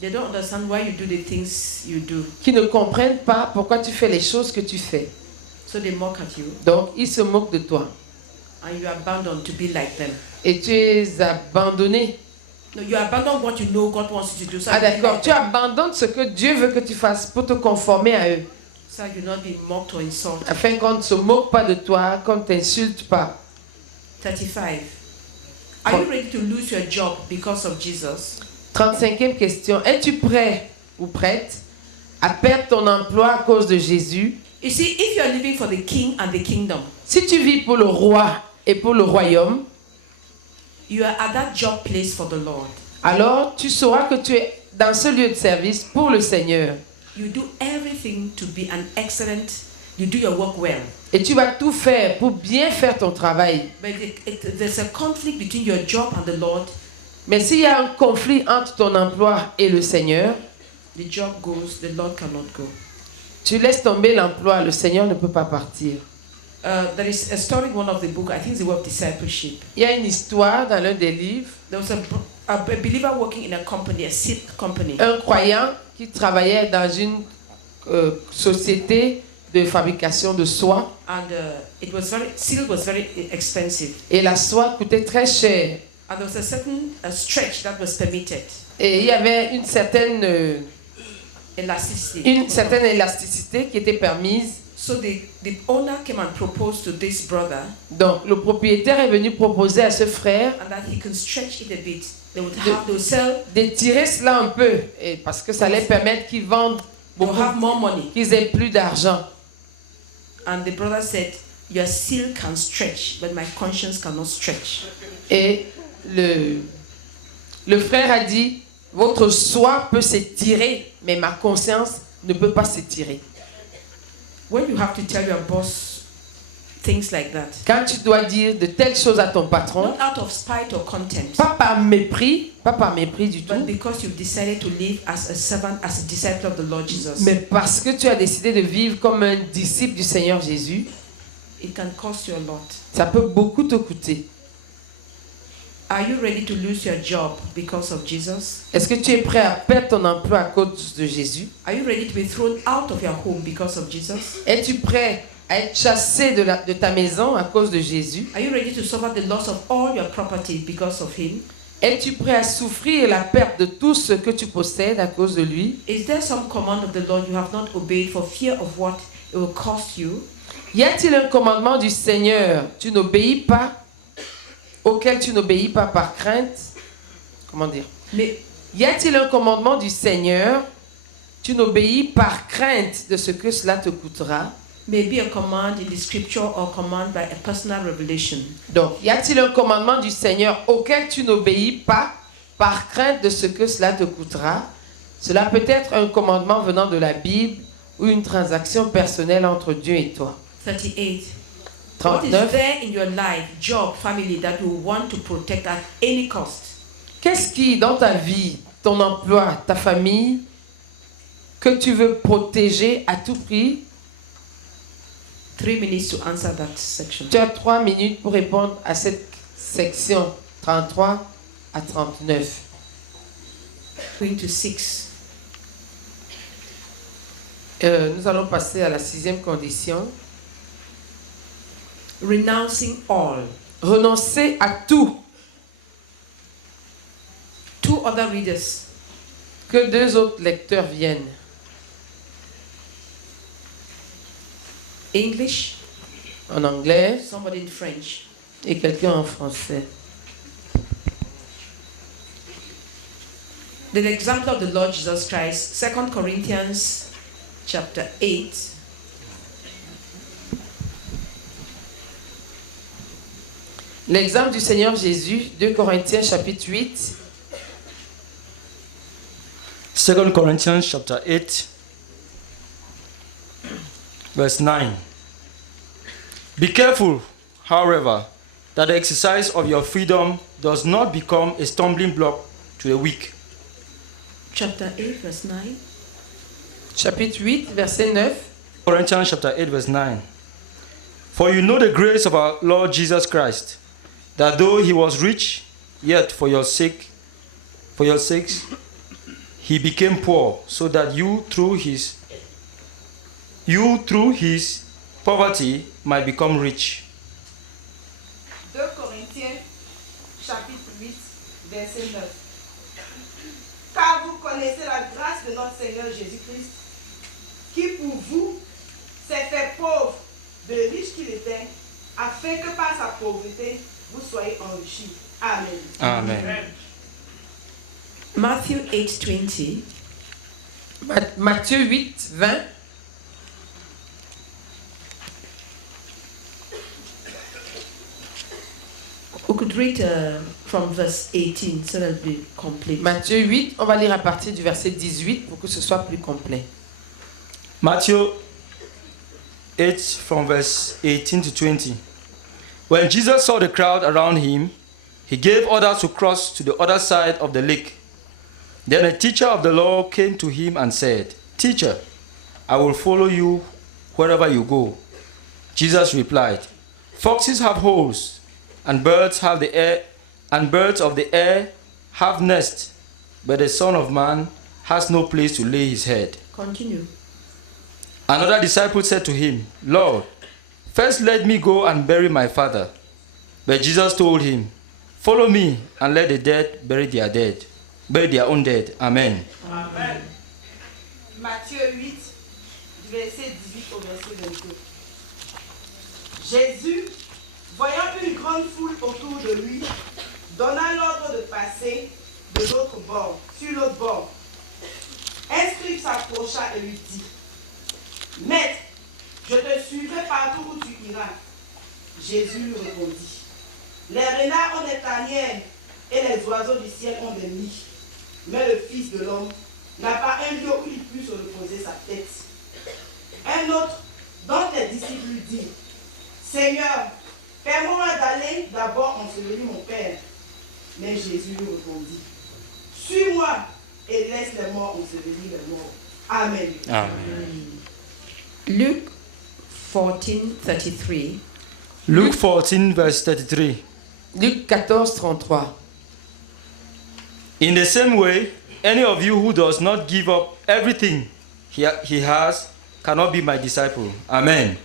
They don't understand why you do the things you do, qui ne comprennent pas pourquoi tu fais les choses que tu fais. so they mock at you, Donc ils se moquent de toi. and you abandon to be like them. Et tu es abandonné. No, you abandon what you know God wants you to do. So Ah you be d'accord, like tu them. abandonnes ce que Dieu veut que tu fasses pour te conformer à eux. So you not be mocked or insulted. Afin qu'on ne se moque pas de toi, qu'on ne t'insulte pas. 35. Are you ready to lose your job because of Jesus? 35e question. Es-tu prêt ou prête à perdre ton emploi à cause de Jésus? You see, if you are living for the king and the kingdom, Si tu vis pour le roi et pour le royaume, you are at that job place for the Lord. alors tu sauras que tu es dans ce lieu de service pour le Seigneur. You do everything to be an excellent, you do your work well. Et tu vas tout faire pour bien faire ton travail. But there's a conflict between your job and the Lord. Mais s'il y a un conflit entre ton emploi et le Seigneur, The job goes, the Lord cannot go. tu laisses tomber l'emploi, le Seigneur ne peut pas partir. There is a story in one of the books, I think it's the word of discipleship. Il y a une histoire dans l'un des livres, There was a believer working in a company, a seed company. un croyant qui travaillait dans une société de fabrication de soie. And silk was very expensive. Et la soie coûtait très cher. And there was a certain stretch that was permitted. Et il y avait une certaine Elasticity. élasticité qui était permise. So the owner came and proposed to this brother, Donc le propriétaire est venu proposer à ce frère and that he can stretch it a bit. They would sell. d'étirer cela un peu, et parce que ça allait permettre qu'ils vendent beaucoup, have more money. qu'ils aient plus d'argent. And the brother said, "Your seal can stretch, but my conscience cannot stretch." Et le frère a dit, votre soie peut s'étirer, mais ma conscience ne peut pas s'étirer. When you have to tell your boss things like that, Quand tu dois dire de telles choses à ton patron, not out of spite or contempt, pas par mépris du tout, but because you've decided to live as a servant, as a disciple of the Lord Jesus, mais parce que tu as décidé de vivre comme un disciple du Seigneur Jésus, it can cost you a lot. ça peut beaucoup te coûter. Are you ready to lose your job because of Jesus? Est-ce que tu es prêt à perdre ton emploi à cause de Jésus? Are you ready to be thrown out of your home because of Jesus? Es-tu prêt à être chassé de ta maison à cause de Jésus? Are you ready to suffer the loss of all your property because of him? Es-tu prêt à souffrir la perte de tout ce que tu possèdes à cause de lui? Is there some command of the Lord you have not obeyed for fear of what it will cost you? Y a-t-il un commandement du Seigneur auquel tu n'obéis pas par crainte? Comment dire? Y a-t-il un commandement du Seigneur, tu n'obéis par crainte de ce que cela te coûtera? Maybe a command in the scripture or command by a personal revelation. Donc, y a-t-il un commandement du Seigneur auquel tu n'obéis pas par crainte de ce que cela te coûtera? Cela peut être un commandement venant de la Bible ou une transaction personnelle entre Dieu et toi. 38. 39. What is there in your life, job, family that you want to protect at any cost? Qu'est-ce qui, dans ta vie, ton emploi, ta famille, que tu veux protéger à tout prix? 3 minutes to answer that section. Tu as 3 minutes pour répondre à cette section 33 à 39. Going to 6. Nous allons passer à la 6e condition. Renouncing all. Renoncer à tout. 2 other readers. Que 2 autres lecteurs viennent. English. En anglais. Somebody in French. Et quelqu'un en français. The example of the Lord Jesus Christ, 2 Corinthians chapter 8. L'exemple du Seigneur Jésus, 2 Corinthiens chapitre 8. 2 Corinthians chapter 8, verse 9. Be careful, however, that the exercise of your freedom does not become a stumbling block to the weak. Chapter 8, verse 9. Chapitre 8, verset 9. Corinthians chapter 8, verse 9. For you know the grace of our Lord Jesus Christ, that though he was rich, yet for your sakes, he became poor, so that you through his poverty might become rich. 2 Corinthiens chapitre 8 verset 9. Car vous connaissez la grâce de notre Seigneur Jésus-Christ, qui pour vous s'est fait pauvre, de riche qu'il était, afin que par sa pauvreté vous soyez enrichis. Amen. Amen. Matthew 8:20. Matthieu 8, 20. We could read from verse 18 so that it'll be complete. Matthieu 8, on va lire à partir du verset 18 pour que ce soit plus complet. Matthew 8 from verse 18 to 20. When Jesus saw the crowd around him, he gave orders to cross to the other side of the lake. Then a teacher of the law came to him and said, Teacher, I will follow you wherever you go. Jesus replied, Foxes have holes, and birds of the air have nests, but the Son of Man has no place to lay his head. Continue. Another disciple said to him, Lord, first let me go and bury my father. But Jesus told him, Follow me and let the dead bury their own dead. Amen. Amen. Matthieu 8, du verset 18 au verset 22. Jésus, voyant une grande foule autour de lui, donna l'ordre de passer de l'autre bord, sur l'autre bord. Un scribe s'approcha et lui dit, « Maître, je te suivrai partout où tu iras. » Jésus lui répondit, « Les renards ont des tanières et les oiseaux du ciel ont des nids, mais le Fils de l'homme n'a pas un lieu où il puisse reposer sa tête. » Un autre, dont les disciples lui dit, « Seigneur, permets-moi d'aller d'abord ensevelir mon Père. » Mais Jésus lui répondit, « Suis-moi et laisse les morts ensevelir les morts. » Amen. Luke 14:33. Luke 14, verse 33. Luc 14, 33. In the same way, any of you who does not give up everything he has cannot be my disciple. Amen.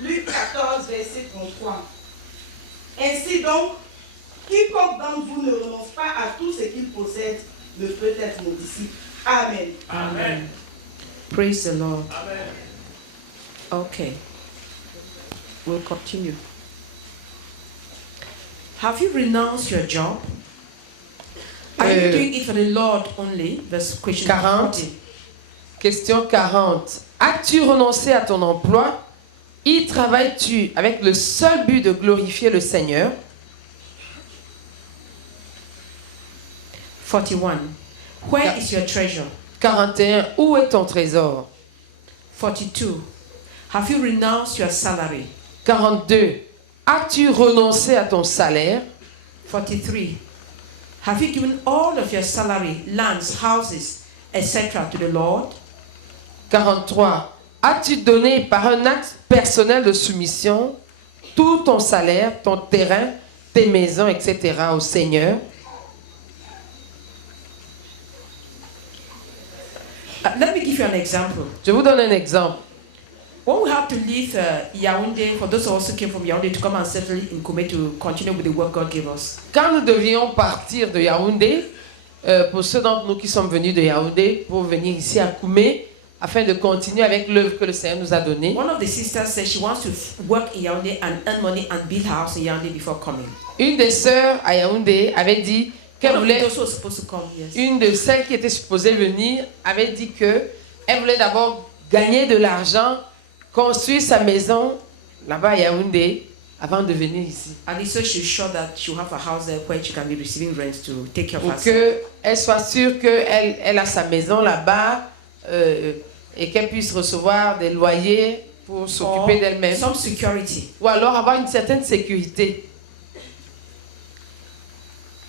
Luc 14, verset 33. Ainsi donc, quiconque d'entre vous ne renonce pas à tout ce qu'il possède ne peut être mon disciple. Amen. Amen. Praise the Lord. Amen. Okay. We'll continue. Have you renounced your job? Are you doing it for the Lord only? That's question 40. Question 40. As-tu renoncé à ton emploi? Y travailles-tu avec le seul but de glorifier le Seigneur? 41. Where is your treasure? 41. Où est ton trésor? 42. Have you renounced your salary? 42. As-tu renoncé à ton salaire? 43. Have you given all of your salary, lands, houses, etc. to the Lord? 43. As-tu donné par un acte personnel de soumission tout ton salaire, ton terrain, tes maisons, etc. au Seigneur? Let me give you an example. Je vous donne un exemple. When we had to leave Yaoundé, for those of us who came from Yaoundé to come and settle in Koumé to continue with the work God gave us. Quand nous devions partir de Yaoundé, pour ceux d'entre nous qui sommes venus de Yaoundé, pour venir ici à Koumé, afin de continuer avec l'œuvre que le Seigneur nous a donnée. One of the sisters said she wants to work in Yaoundé and earn money and build a house in Yaoundé before coming. Une des sœurs à Yaoundé avait dit qu'elle voulait. Those who were supposed to come, yes. Une de celles qui était supposée venir avait dit que elle voulait d'abord gagner de l'argent, construire sa maison là-bas à Yaoundé avant de venir ici. And so she's sure that she'll have a house there where she can be receiving rent to take care of Pour herself. qu'elle soit sûre qu'elle a sa maison là-bas et qu'elle puisse recevoir des loyers pour s'occuper d'elle-même. Some security. Ou alors avoir une certaine sécurité.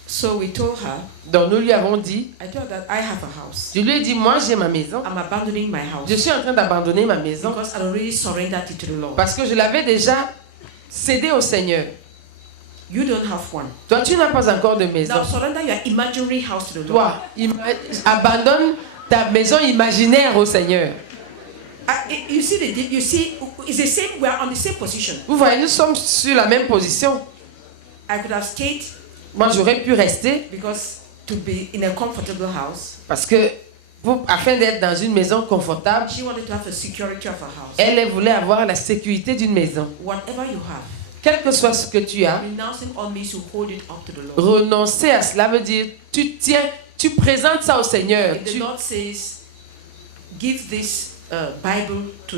So we told her. Donc nous lui avons dit. I told her that I have a house. Je lui ai dit, moi j'ai ma maison. I'm abandoning my house. Je suis en train d'abandonner ma maison. Because I already surrendered it to the Lord. Parce que je l'avais déjà cédé au Seigneur. You don't have one. Toi, tu n'as pas encore de maison. Now surrender your imaginary house to the Lord. Toi, abandonne ta maison imaginaire au Seigneur. You see, it's the same. We are on the same position. Vous voyez, nous sommes sur la même position. I could have stayed. Moi, j'aurais pu rester. Because to be in a comfortable house. Parce que afin d'être dans une maison confortable, she wanted to have the security of a house. Elle voulait avoir la sécurité d'une maison. Whatever you have. Quel que soit ce que tu as, Renouncing all means to hold it up to the Lord. renoncer à cela veut dire tu tiens, tu présentes ça au Seigneur. If the Lord says, give this Bible to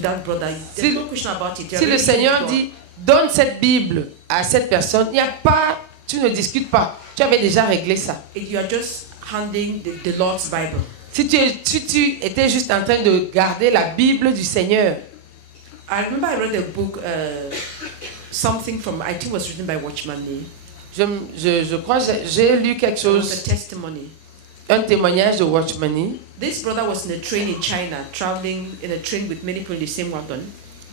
that brother, there's no question about it. Si le Seigneur dit donne cette Bible à cette personne, il n'y a pas, tu ne discutes pas. Tu avais déjà réglé ça. If you are just handing the Lord's Bible. Si tu étais juste en train de garder la Bible du Seigneur. I remember I read a book, something from, I think it was written by Watchman Nee. Je crois j'ai lu quelque chose. A testimony. Un témoignage de Watchman Nee. This brother was in a train in China, traveling in a train with many people in the same wagon.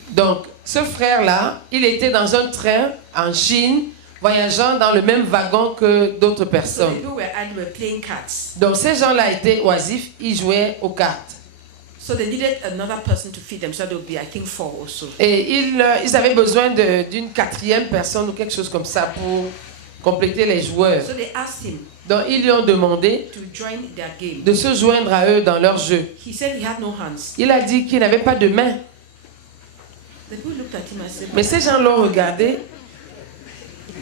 Donc, ce frère-là, il était dans un train en Chine, voyageant dans le même wagon que d'autres personnes. So were playing cards. Donc, ces gens-là étaient oisifs, ils jouaient aux cartes. So they needed another person to feed them, so there would be, I think, 4 or so. Et ils avaient besoin d'une quatrième personne ou quelque chose comme ça compléter les joueurs. So they asked him Donc ils lui ont demandé to join their game. de se joindre à eux dans leur jeu. He said he had no hands. Il a dit qu'il n'avait pas de main. The people looked at him and said, Mais ces gens l'ont regardé.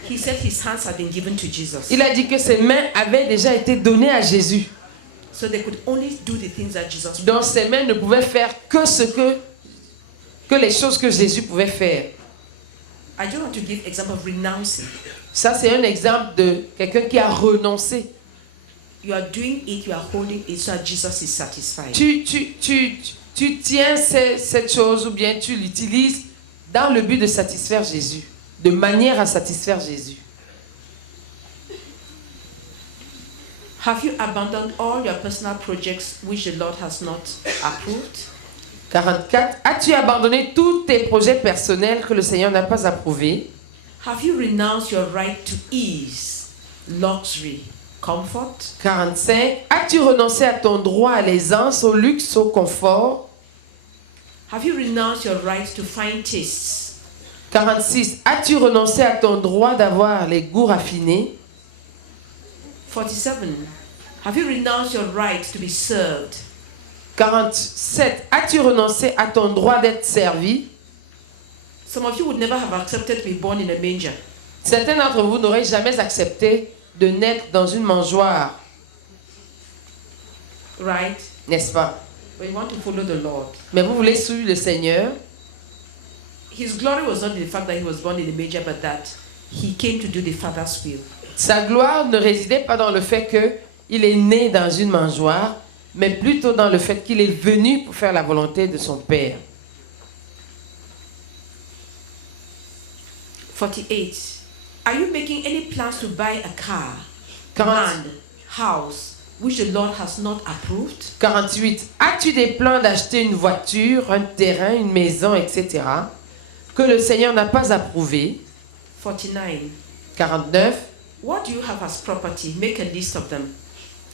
he said his hands had been given to Jesus. Il a dit que ses mains avaient déjà été données à Jésus. So they could only do the things that Jesus would. Donc ses mains ne pouvaient faire que les choses que Jésus pouvait faire. I just want to give example of renouncing. Ça, c'est un exemple de quelqu'un qui a renoncé. You are doing it, you are holding it so that Jesus is satisfied. Tu tiens cette chose ou bien tu l'utilises dans le but de satisfaire Jésus, de manière à satisfaire Jésus. Have you abandoned all your personal projects which the Lord has not approved? 44. As-tu abandonné tous tes projets personnels que le Seigneur n'a pas approuvés? Have you renounced your right to ease, luxury, comfort? 45. As-tu renoncé à ton droit à l'aisance, au luxe, au confort? Have you renounced your right to fine tastes? 46. As-tu renoncé à ton droit d'avoir les goûts raffinés? 47. Have you renounced your right to be served? 47. As-tu renoncé à ton droit d'être servi? Some of you would never have accepted to be born in a manger. Certains d'entre vous n'auraient jamais accepté de naître dans une mangeoire. Right? N'est-ce pas? But you want to follow the Lord. Mais vous voulez suivre le Seigneur. His glory was not in the fact that he was born in a manger, but that he came to do the Father's will. Sa gloire ne résidait pas dans le fait qu'il est né dans une mangeoire, mais plutôt dans le fait qu'il est venu pour faire la volonté de son Père. 48. Are you making any plans to buy a car, land, house, which the Lord has not approved? 48. As-tu des plans d'acheter une voiture, un terrain, une maison, etc., que le Seigneur n'a pas approuvé? 49. 49. What do you have as property? Make a list of them.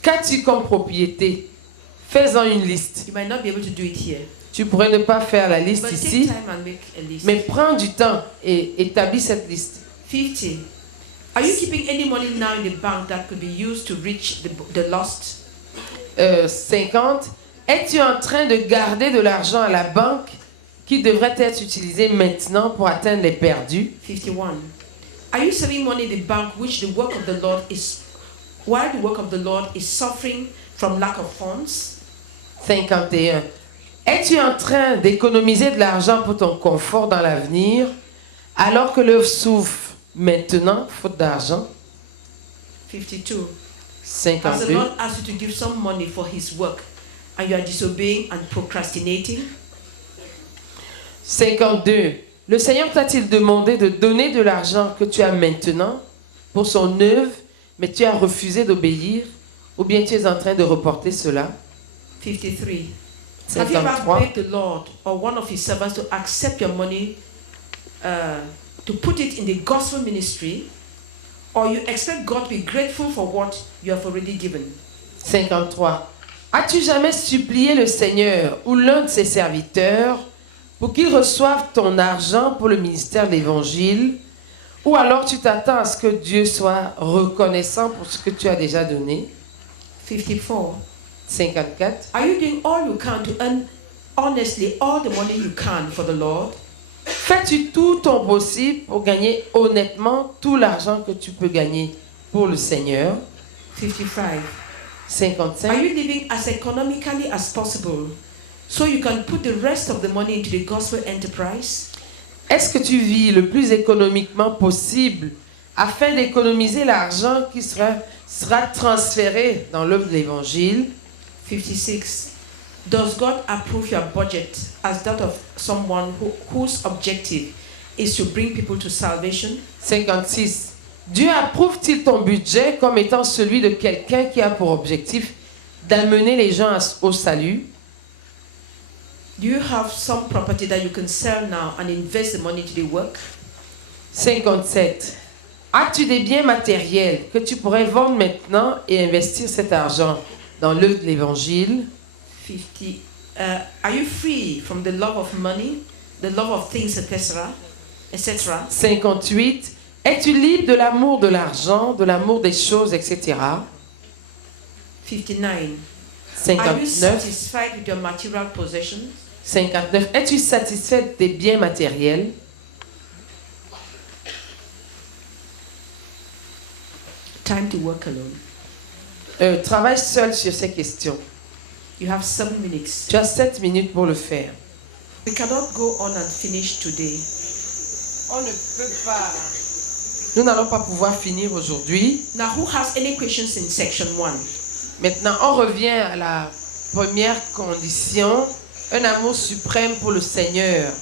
Qu'as-tu comme propriété? Fais-en une liste. You might not be able to do it here. Tu pourrais ne pas faire la liste But ici, take time and make a list. mais prends du temps et établis cette liste. 50. Are you keeping any money now in the bank that could be used to reach the lost? 50. Es-tu en train de garder de l'argent à la banque qui devrait être utilisé maintenant pour atteindre les perdus? 51. Are you saving money in the bank which the work of the Lord is, while the work of the Lord is suffering from lack of funds? 51. Es-tu en train d'économiser de l'argent pour ton confort dans l'avenir alors que l'œuvre souffre maintenant, faute d'argent? 52. Has the 52. Lord asked you to give some money for his work and you are disobeying and procrastinating? 52. Le Seigneur t'a-t-il demandé de donner de l'argent que tu as maintenant pour son œuvre, mais tu as refusé d'obéir, ou bien tu es en train de reporter cela? 53. Have you ever 53. begged the Lord or one of his servants to accept your money to put it in the gospel ministry, or you expect God to be grateful for what you have already given? 53. As-tu jamais supplié le Seigneur ou l'un de ses serviteurs pour qu'ils reçoivent ton argent pour le ministère de l'Évangile, ou alors tu t'attends à ce que Dieu soit reconnaissant pour ce que tu as déjà donné? 54. 54. Are you doing all you can to earn honestly all the money you can for the Lord? Fais-tu tout ton possible pour gagner honnêtement tout l'argent que tu peux gagner pour le Seigneur? 55. 55. Are you living as economically as possible so you can put the rest of the money into the gospel enterprise? Est-ce que tu vis le plus économiquement possible afin d'économiser l'argent qui sera transféré dans l'œuvre de l'Évangile? 56. Does God approve your budget as that of someone whose objective is to bring people to salvation? 56. Dieu approuve-t-il ton budget comme étant celui de quelqu'un qui a pour objectif d'amener les gens au salut? Do you have some property that you can sell now and invest the money to the work? 57. As-tu des biens matériels que tu pourrais vendre maintenant et investir cet argent dans l'œuvre de l'Évangile? 50. Are you free from the love of money, the love of things, etc.? 58. Es-tu libre de l'amour de l'argent, de l'amour des choses, etc. 59. Are you 59. satisfied with your material possessions? 59. Es-tu satisfait des biens matériels? Time to work alone. Travaille seul sur ces questions. You have 7 minutes. Tu as 7 minutes pour le faire. We cannot go on and finish today. On ne peut pas. Nous n'allons pas pouvoir finir aujourd'hui. Now, who has any questions in section 1? Maintenant, on revient à la première condition, un amour suprême pour le Seigneur.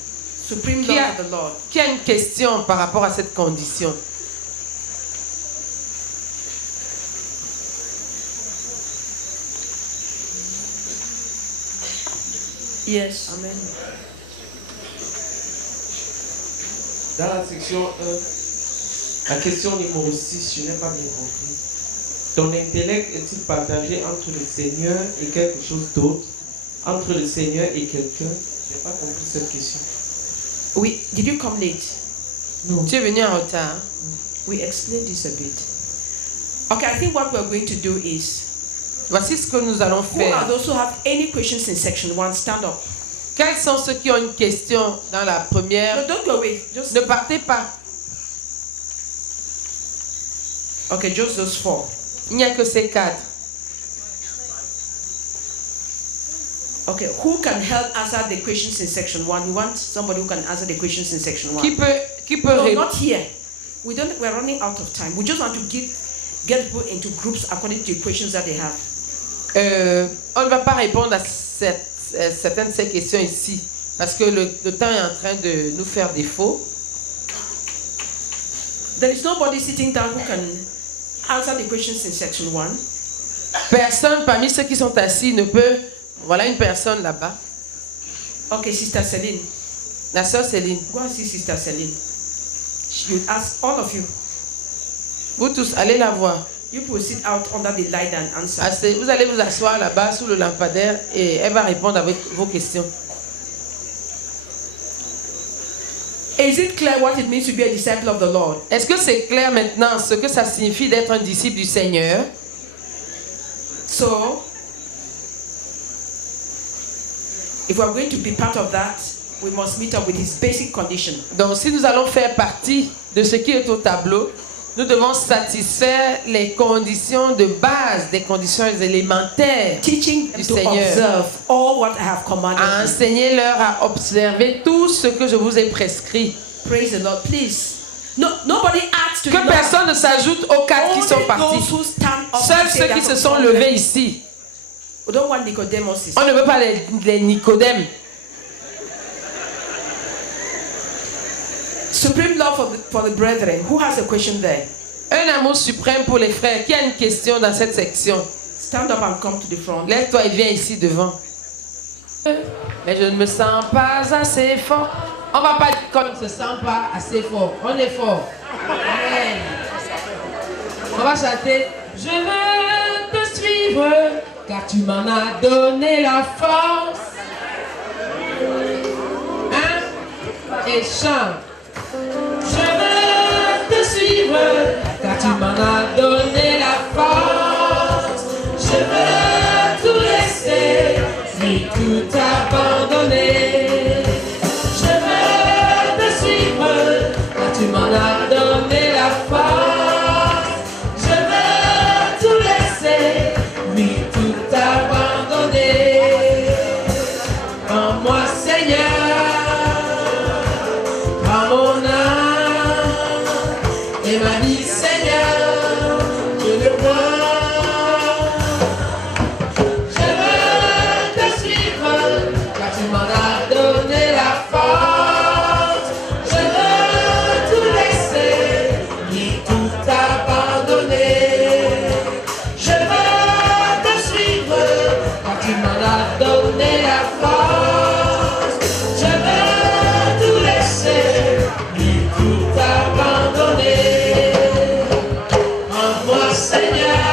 Supreme Qui a, love of the Lord. qui a une question par rapport à cette condition? Yes. Amen. Dans la section 1, la question numéro 6, je n'ai pas bien compris. Ton intellect est-il partagé entre le Seigneur et quelque chose d'autre? Entre le Seigneur et quelqu'un? Je n'ai pas compris cette question. Oui, did you come late? No. Tu es venu en retard. We explained this a bit. Okay, I think what we're going to do is, voici ce que nous allons who faire. are those who have any questions in section 1? Stand up. Quels sont ceux qui ont une question dans la première? No, don't go away. Just Ne partez pas. okay, just those 4. Il n'y a que ces 4. Okay, who can help answer the questions in section 1? We want somebody who can answer the questions in section 1. Qui peut No, répondre? not here. We're running out of time. We just want to get people into groups according to the questions that they have. On ne va pas répondre à certaines de ces questions ici parce que le temps est en train de nous faire défaut. There is nobody sitting down who can answer the questions in section 1. Personne parmi ceux qui sont assis ne peut. Voilà une personne là-bas. Okay, Sister Celine. La sœur Céline. Go and see Sister Celine. She will ask all of you. Vous tous, allez la voir. You will sit out under the light and answer. Vous allez vous asseoir là-bas sous le lampadaire et elle va répondre avec vos questions. Is it clear what it means to be a disciple of the Lord? Est-ce que c'est clair maintenant ce que ça signifie d'être un disciple du Seigneur? So, if we are going to be part of that, we must meet up with his basic condition. Donc si nous allons faire partie de ce qui est au tableau, nous devons satisfaire les conditions de base, des conditions élémentaires Teaching du to Seigneur. observe all what I have commanded. Enseignez-leur à observer tout ce que je vous ai prescrit. Praise the Lord, please. No, nobody adds to Que the personne ne s'ajoute aux 4 qui sont partis. Seuls ceux qui se sont levés ici. We don't want Nicodemus. On ne veut pas les Nicodèmes. Supreme love for the brethren. Who has a question there? Un amour suprême pour les frères. Qui a une question dans cette section? Stand up and come to the front. Lève-toi et viens ici devant. Mais je ne me sens pas assez fort. On va pas dire qu'on ne se sent pas assez fort. On est fort. Amen. On va chanter. Je veux te suivre car tu m'en as donné la force. Hein? Et chante. Je veux te suivre car tu m'en as donné la force. Je veux tout laisser, puis tout abandonner. Je veux te suivre car tu m'en as donné la force. Je veux tout laisser, puis tout abandonner. En moi, Seigneur. Et m'a dit Seigneur, je le vois. Je veux te suivre, car tu m'en as donné la force. Je veux tout laisser, ni tout abandonner. Je veux te suivre, car tu m'en as donné la force. Je veux tout laisser, ni tout abandonner. Seigneur,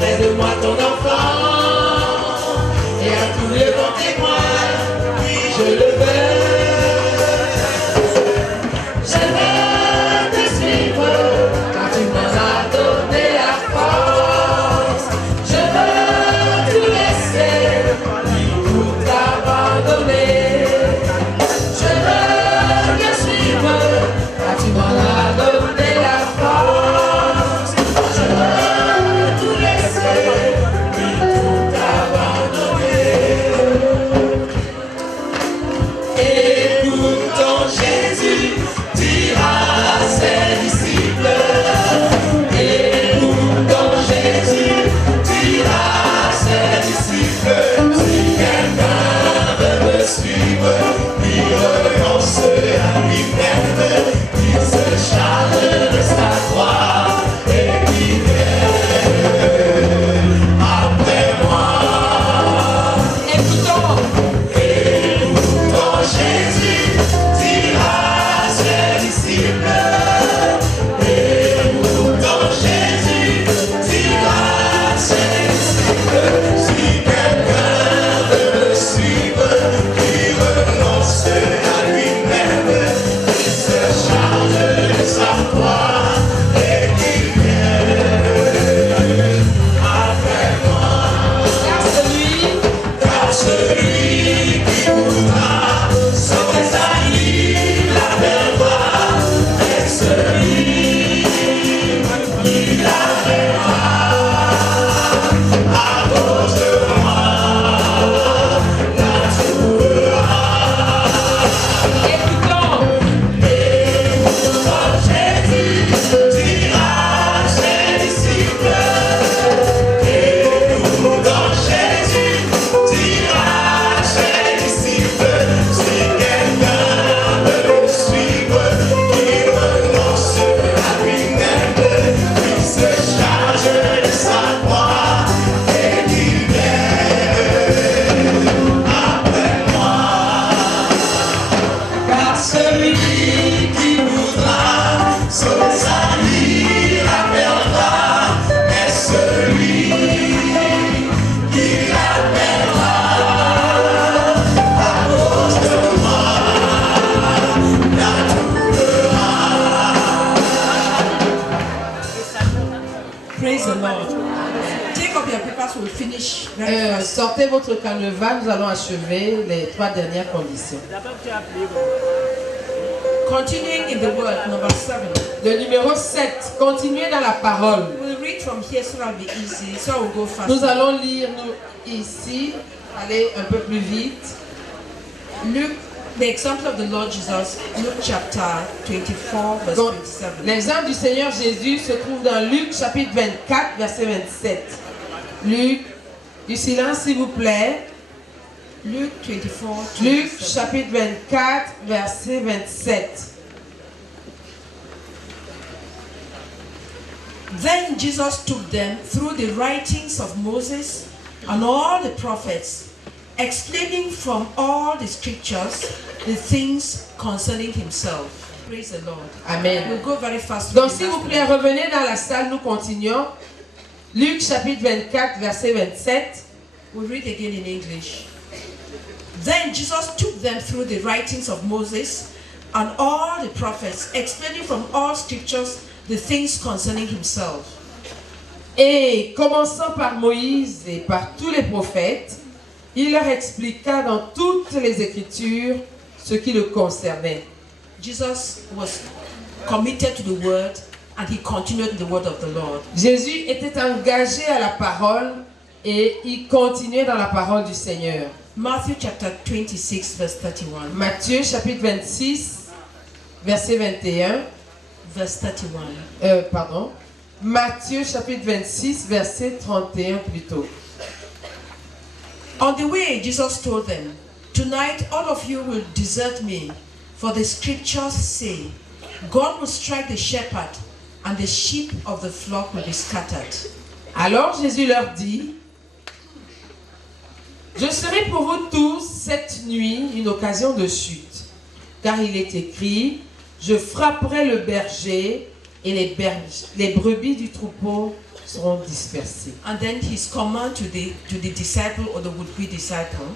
fais de moi ton enfant, et à tous les bons témoins, oui je le veux. Je veux Praise the Lord. Take up your papers, we'll finish very fast. Sortez votre canevas, nous allons achever les 3 dernières conditions. Continuing in the word, number 7. Le numéro 7, continuez dans la parole. We'll read from here so that'll be easy, so we'll go fast. Nous allons lire ici, aller un peu plus vite. Luke, the example of the Lord Jesus, Luke chapter 24, verse 27. L'exemple du Seigneur Jésus se trouve dans Luc chapitre 24, verset 27. Luc, du silence s'il vous plaît. Luke 24, Luc chapitre 24, verset 27. Then Jesus took them through the writings of Moses and all the prophets, explaining from all the scriptures the things concerning himself. Praise the Lord. Amen. We'll go very fast. Donc s'il vous plaît, revenez dans la salle, nous continuons. Luc chapitre 24, verset 27. We'll read again in English. Then Jesus took them through the writings of Moses and all the prophets, explaining from all scriptures the things concerning himself. Et commençant par Moïse et par tous les prophètes, il leur expliqua dans toutes les Écritures ce qui le concernait. Jesus was committed to the word and he continued in the word of the Lord. Jésus était engagé à la parole et il continuait dans la parole du Seigneur. Matthew chapter 26 verse 31. Matthieu chapitre 26 verset 21. Verse 31. Pardon. Matthieu chapitre 26 verset 31 plutôt. On the way, Jesus told them, "Tonight all of you will desert me, for the scriptures say, God will strike the shepherd, and the sheep of the flock will be scattered." Alors Jésus leur dit, je serai pour vous tous cette nuit une occasion de chute, car il est écrit, je frapperai le berger et les brebis du troupeau seront dispersées. And then his command to the disciple or the would-be disciple.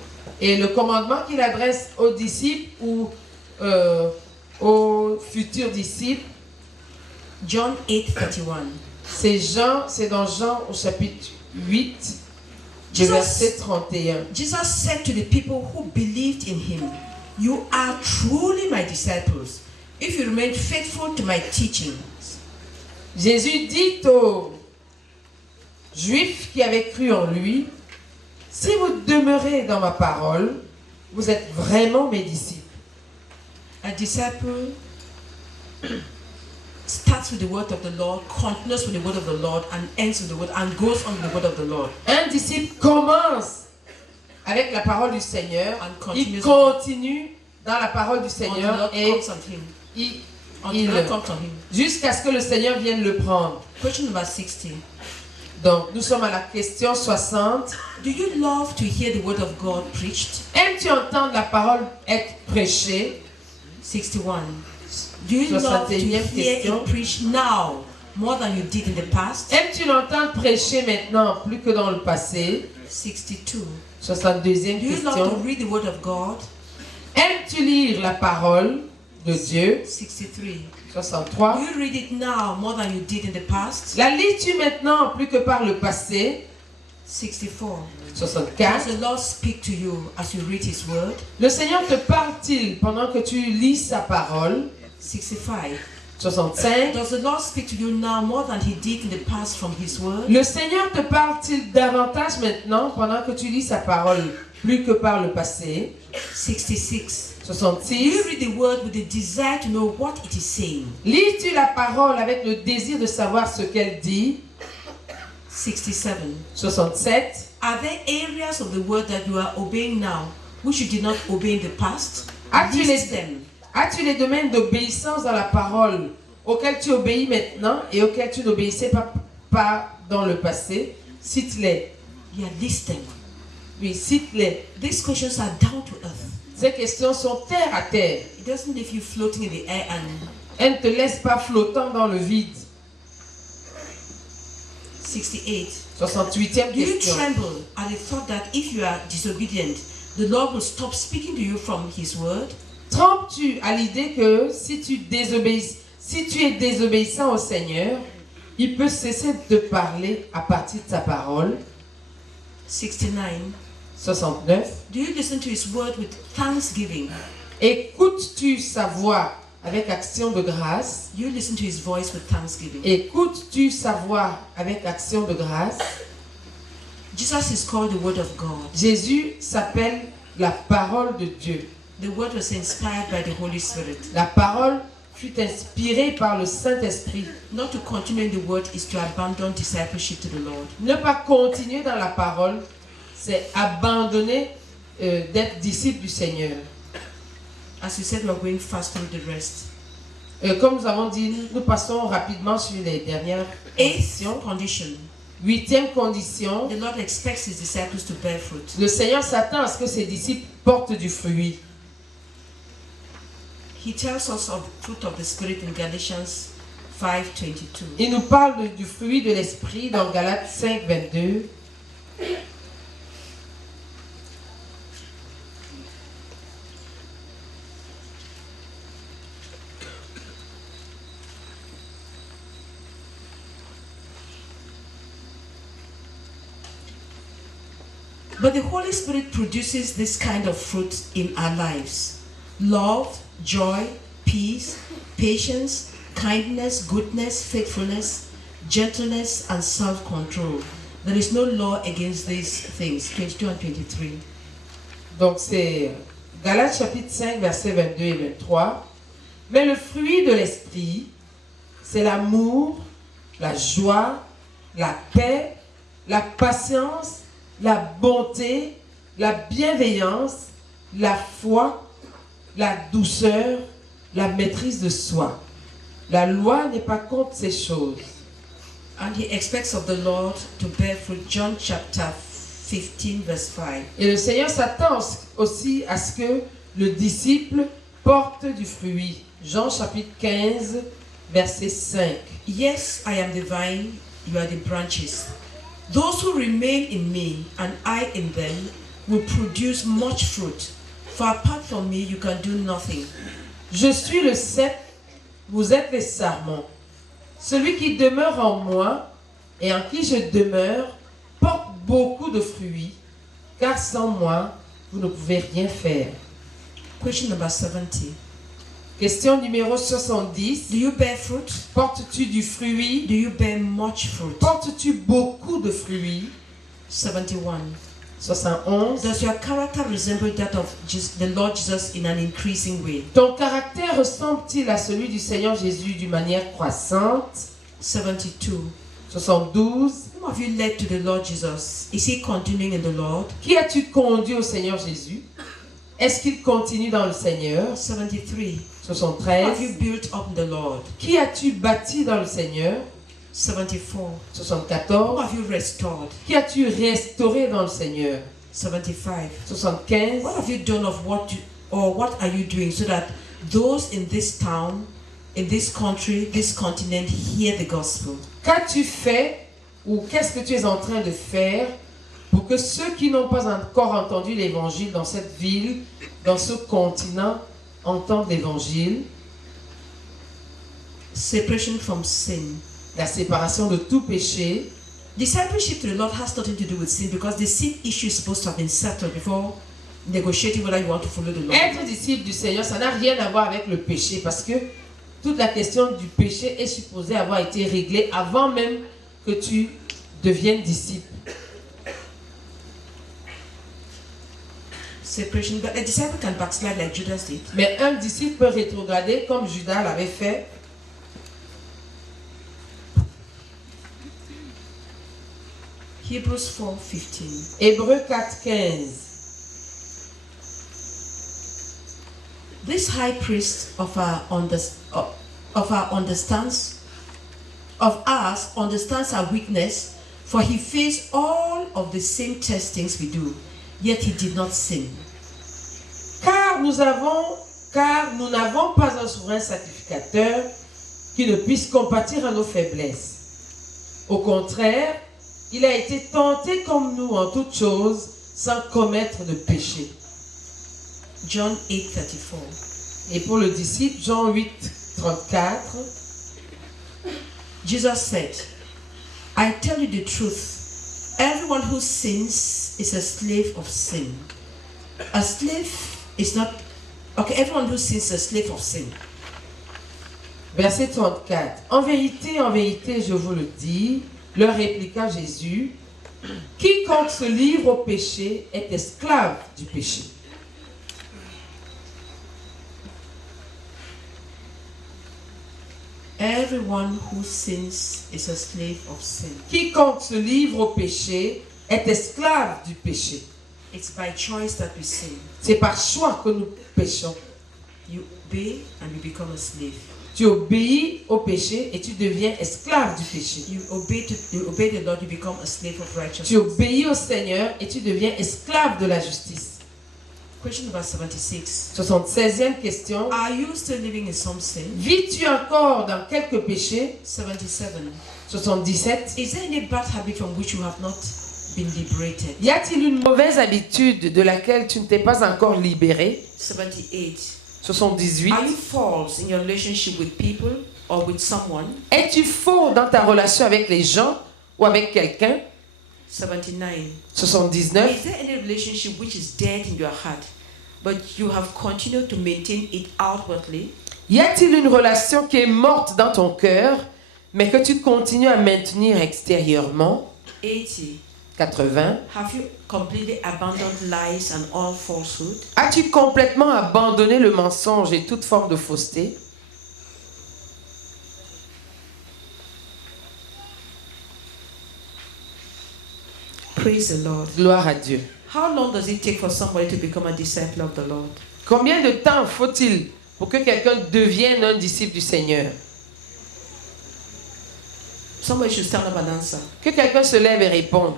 Et le commandement qu'il adresse aux disciples ou aux futurs disciples. John 8:31. C'est dans Jean au chapitre 8. Verset 31. Jesus said to the people who believed in him, "You are truly my disciples, if you remain faithful to my teachings." Jésus dit aux Juifs qui avaient cru en lui, si vous demeurez dans ma parole, vous êtes vraiment mes disciples. A disciple starts with the word of the Lord, continues with the word of the Lord, and ends with the word, and goes on with the word of the Lord. Un disciple commence avec la parole du Seigneur, il continue dans la parole du Seigneur et jusqu'à ce que le Seigneur vienne le prendre. Question number 60. Donc, nous sommes à la question 60. Do you love to hear the word of God preached? Aimes-tu entendre la parole être prêchée? 61. Do you love to hear it preached now more than you did in the past? Aimes-tu l'entendre prêcher maintenant plus que dans le passé? 62. 62e Do you question. love to read the word of God? Aimes-tu lire la parole de Dieu? 63. 63. Do you read it now more than you did in the past? La lis-tu maintenant plus que par le passé? 64. 64. Does the Lord speak to you as you read his word? Le Seigneur te parle-t-il pendant que tu lis sa parole? 65. 65. Does the Lord speak to you now more than he did in the past from his word? Le Seigneur te parle-t-il davantage maintenant pendant que tu lis sa parole plus que par le passé? 66. 66. Do you read the word with the desire to know what it is saying? Lis-tu la parole avec le désir de savoir ce qu'elle dit? 67. 67. Are there areas of the word that you are obeying now which you did not obey in the past? As-tu les domaines d'obéissance dans la parole auxquels tu obéis maintenant et auxquels tu n'obéissais pas dans le passé? Cite-les. Yeah, list them. Oui, cite-les. These questions are down to earth. Ces questions sont terre à terre. It doesn't leave you floating in the air and... Elles ne te laissent pas flottant dans le vide. 68. 68e Do you question. tremble at the thought that if you are disobedient, the Lord will stop speaking to you from his word? Trembles-tu à l'idée que si tu es désobéissant au Seigneur, il peut cesser de parler à partir de sa parole. 69. Do you listen to his word with thanksgiving? Écoutes-tu sa voix avec action de grâce? You listen to his voice with thanksgiving. Écoutes-tu sa voix avec action de grâce? Jesus is called the word of God. Jésus s'appelle la parole de Dieu. The word was inspired by the Holy Spirit. La parole fut inspirée par le Saint-Esprit. Not to continue in the word is to abandon discipleship to the Lord. Ne pas continuer dans la parole, c'est abandonner d'être disciple du Seigneur. As we said, we are going fast through the rest. Comme nous avons dit, nous passons rapidement sur les dernières conditions. 8e condition. The Lord expects his disciples to bear fruit. Le Seigneur s'attend à ce que ses disciples portent du fruit. He tells us of the fruit of the Spirit in Galatians 5:22. Il nous parle du fruit de l'esprit dans Galates 5:22. But the Holy Spirit produces this kind of fruit in our lives: love, joy, peace, patience, kindness, goodness, faithfulness, gentleness, and self-control. There is no law against these things. 22 and 23. Donc c'est Galates chapitre 5, versets 22 et 23. Mais le fruit de l'esprit, c'est l'amour, la joie, la paix, la patience, la bonté, la bienveillance, la foi, la douceur, la maîtrise de soi. La loi n'est pas contre ces choses. And he expects of the Lord to bear fruit. John chapter 15 verse 5. Et le Seigneur s'attend aussi à ce que le disciple porte du fruit. Jean chapitre 15 verset 5. Yes, I am the vine, you are the branches. Those who remain in me and I in them will produce much fruit. For apart from me, you can do nothing. Je suis le cep, vous êtes les sarments. Celui qui demeure en moi et en qui je demeure porte beaucoup de fruits, car sans moi, vous ne pouvez rien faire. Question number 70. Question numéro 70. Do you bear fruit? Portes-tu du fruit? Do you bear much fruit? Portes-tu beaucoup de fruits? 71. 71. Does your character resemble that of the Lord Jesus in an increasing way? Ton caractère ressemble-t-il à celui du Seigneur Jésus d'une manière croissante? 72. 72. Whom have you led to the Lord Jesus? Is he continuing in the Lord? Qui as-tu conduit au Seigneur Jésus? Est-ce qu'il continue dans le Seigneur? 73. 73. Who have you built up in the Lord? Qui as-tu bâti dans le Seigneur? 74. 74. Who have you restored? Qui as-tu restauré dans le Seigneur? 75. 75. What have you done of what are you doing so that those in this town, in this country, this continent hear the gospel? Qu'as-tu fait ou qu'est-ce que tu es en train de faire pour que ceux qui n'ont pas encore entendu l'évangile dans cette ville, dans ce continent, entendent l'évangile? Separation from sin. La séparation de tout péché. Discipleship to the Lord has nothing to do with sin because the sin issue is supposed to have been settled before negotiating whether you want to follow the Lord. Être disciple du Seigneur, ça n'a rien à voir avec le péché parce que toute la question du péché est supposée avoir été réglée avant même que tu deviennes disciple. Separation, but a disciple can backslide like Judas did. Mais un disciple peut rétrograder comme Judas l'avait fait. Hebrews 4:15. Hébreux 4:15. This high priest of ours understands our weakness, for he faced all of the same testings we do, yet he did not sin. Car nous n'avons pas un souverain sacrificateur qui ne puisse compatir à nos faiblesses. Au contraire, il a été tenté comme nous en toutes choses, sans commettre de péché. John 8:34. Et pour le disciple, Jean 8:34. Jesus said, I tell you the truth, everyone who sins is a slave of sin. A slave is not, okay, everyone who sins is a slave of sin. Verset 34. En vérité, je vous le dis, leur répliqua Jésus, quiconque se livre au péché est esclave du péché. Everyone who sins is a slave of sin. Quiconque se livre au péché est esclave du péché. It's by choice that we sin. C'est par choix que nous péchons. You obey and you become a slave. Tu obéis au péché et tu deviens esclave du péché. You obey the Lord, you become a slave of righteousness. Tu obéis au Seigneur et tu deviens esclave de la justice. Question number 76. 76e question. Are you still living in some sin? Vis-tu encore dans quelques péchés? 77. 77. Is there any bad habit from which you have not been liberated? Y a-t-il une mauvaise habitude de laquelle tu ne t'es pas encore libéré? 78. 78. Are you false in your relationship with people or with someone? Es-tu faux dans ta relation avec les gens ou avec quelqu'un? 79. 79. Is there any relationship which is dead in your heart, but you have continued to maintain it outwardly? Y a-t-il une relation qui est morte dans ton cœur, mais que tu continues à maintenir extérieurement? 80. 80. Have you completely abandoned lies and all falsehood? As-tu complètement abandonné le mensonge et toute forme de fausseté? Praise the Lord. Gloire à Dieu. How long does it take for somebody to become a disciple of the Lord? Combien de temps faut-il pour que quelqu'un devienne un disciple du Seigneur? Somebody should stand up and answer. Que quelqu'un se lève et réponde.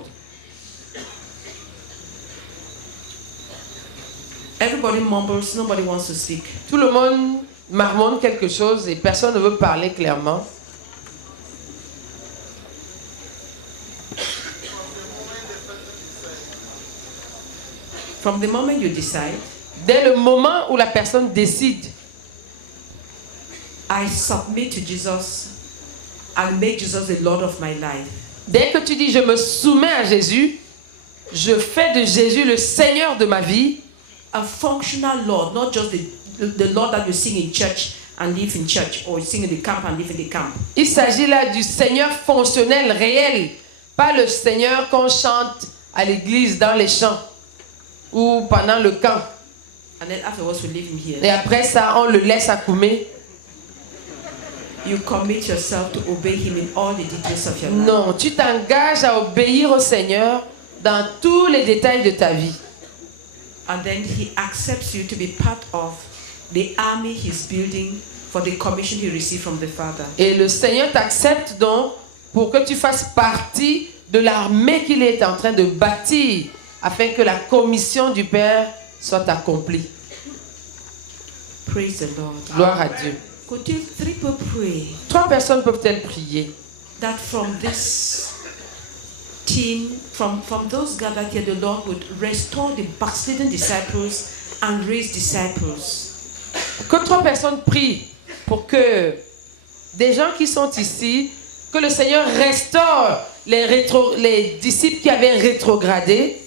Everybody mumbles, nobody wants to speak. Tout le monde marmonne quelque chose et personne ne veut parler clairement. From the moment you decide, dès le moment où la personne décide, I submit to Jesus and make Jesus the Lord of my life. Dès que tu dis je me soumets à Jésus, je fais de Jésus le Seigneur de ma vie. A functional Lord, not just the Lord that you sing in church and live in church, or sing in the camp and live in the camp. Il s'agit là du Seigneur fonctionnel, réel, pas le Seigneur qu'on chante à l'église, dans les chants ou pendant le camp. And then afterwards we leave him here. Et après ça, on le laisse accoumer. You commit yourself to obey him in all the details of your life. Non, tu t'engages à obéir au Seigneur dans tous les détails de ta vie. And then he accepts you to be part of the army he's building for the commission he received from the Father. Et le Seigneur t'accepte donc pour que tu fasses partie de l'armée qu'il est en train de bâtir afin que la commission du Père soit accomplie. Praise the Lord. Gloire à Dieu. Could you three people pray 3 personnes peuvent-elles prier that from this team, from those gathered here, the Lord would restore the backslidden disciples and raise disciples? Que 3 personnes prient pour que des gens qui sont ici, que le Seigneur restaure les disciples qui avaient rétrogradé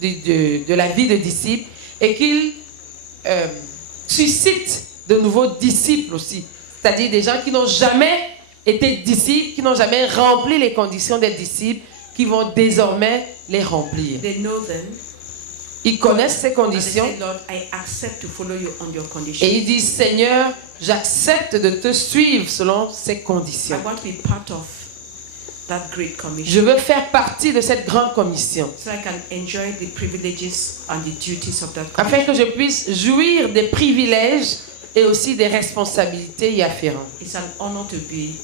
de la vie de disciples et qu'il suscite de nouveaux disciples aussi. C'est-à-dire des gens qui n'ont jamais été disciples, qui n'ont jamais rempli les conditions des disciples, qui vont désormais les remplir. They know them. Ils connaissent ces conditions. And they say, Lord, I accept to follow you on your conditions. Et ils disent, Seigneur, j'accepte de te suivre selon ces conditions. I want to be part of that great commission. Je veux faire partie de cette grande commission. So I can enjoy the privileges and the duties of that commission. Afin que je puisse jouir des privilèges et aussi des responsabilités y afférentes. It's an honor to be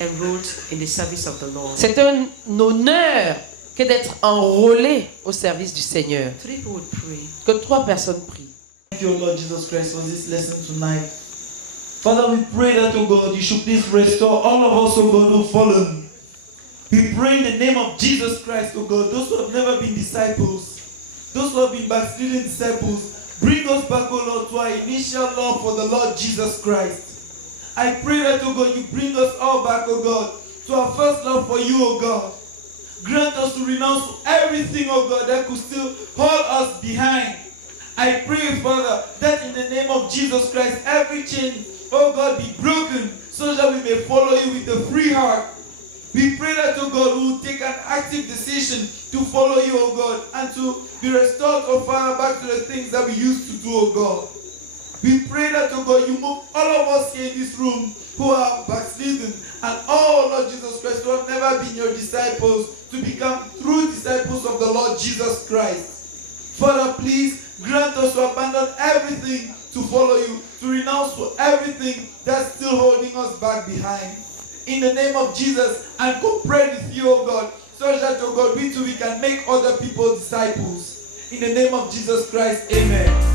enrolled in the service of the Lord. C'est un honneur que d'être enrôlé au service du Seigneur. 3 people would pray. Que 3 personnes prient. Thank you, Lord Jesus Christ, for this lesson tonight. Father, we pray that, oh God, you should please restore all of us, oh God, who have fallen. We pray in the name of Jesus Christ, oh God, those who have never been disciples, those who have been backsliding disciples, bring us back, oh Lord, to our initial love for the Lord Jesus Christ. I pray that, oh God, you bring us all back, oh God, to our first love for you, O God. Grant us to renounce everything, O God, that could still hold us behind. I pray, Father, that in the name of Jesus Christ, every chain, O God, be broken so that we may follow you with a free heart. We pray that, O God, we will take an active decision to follow you, O God, and to be restored, O Father, back to the things that we used to do, O God. We pray that, O God, you move all of us here in this room who are backslidden, and all, Lord Jesus Christ, who have never been your disciples, to become true disciples of the Lord Jesus Christ. Father, please grant us to abandon everything to follow you, to renounce for everything that's still holding us back behind. In the name of Jesus, and cooperate with you, O God, so that, O God, we too, we can make other people disciples. In the name of Jesus Christ, amen.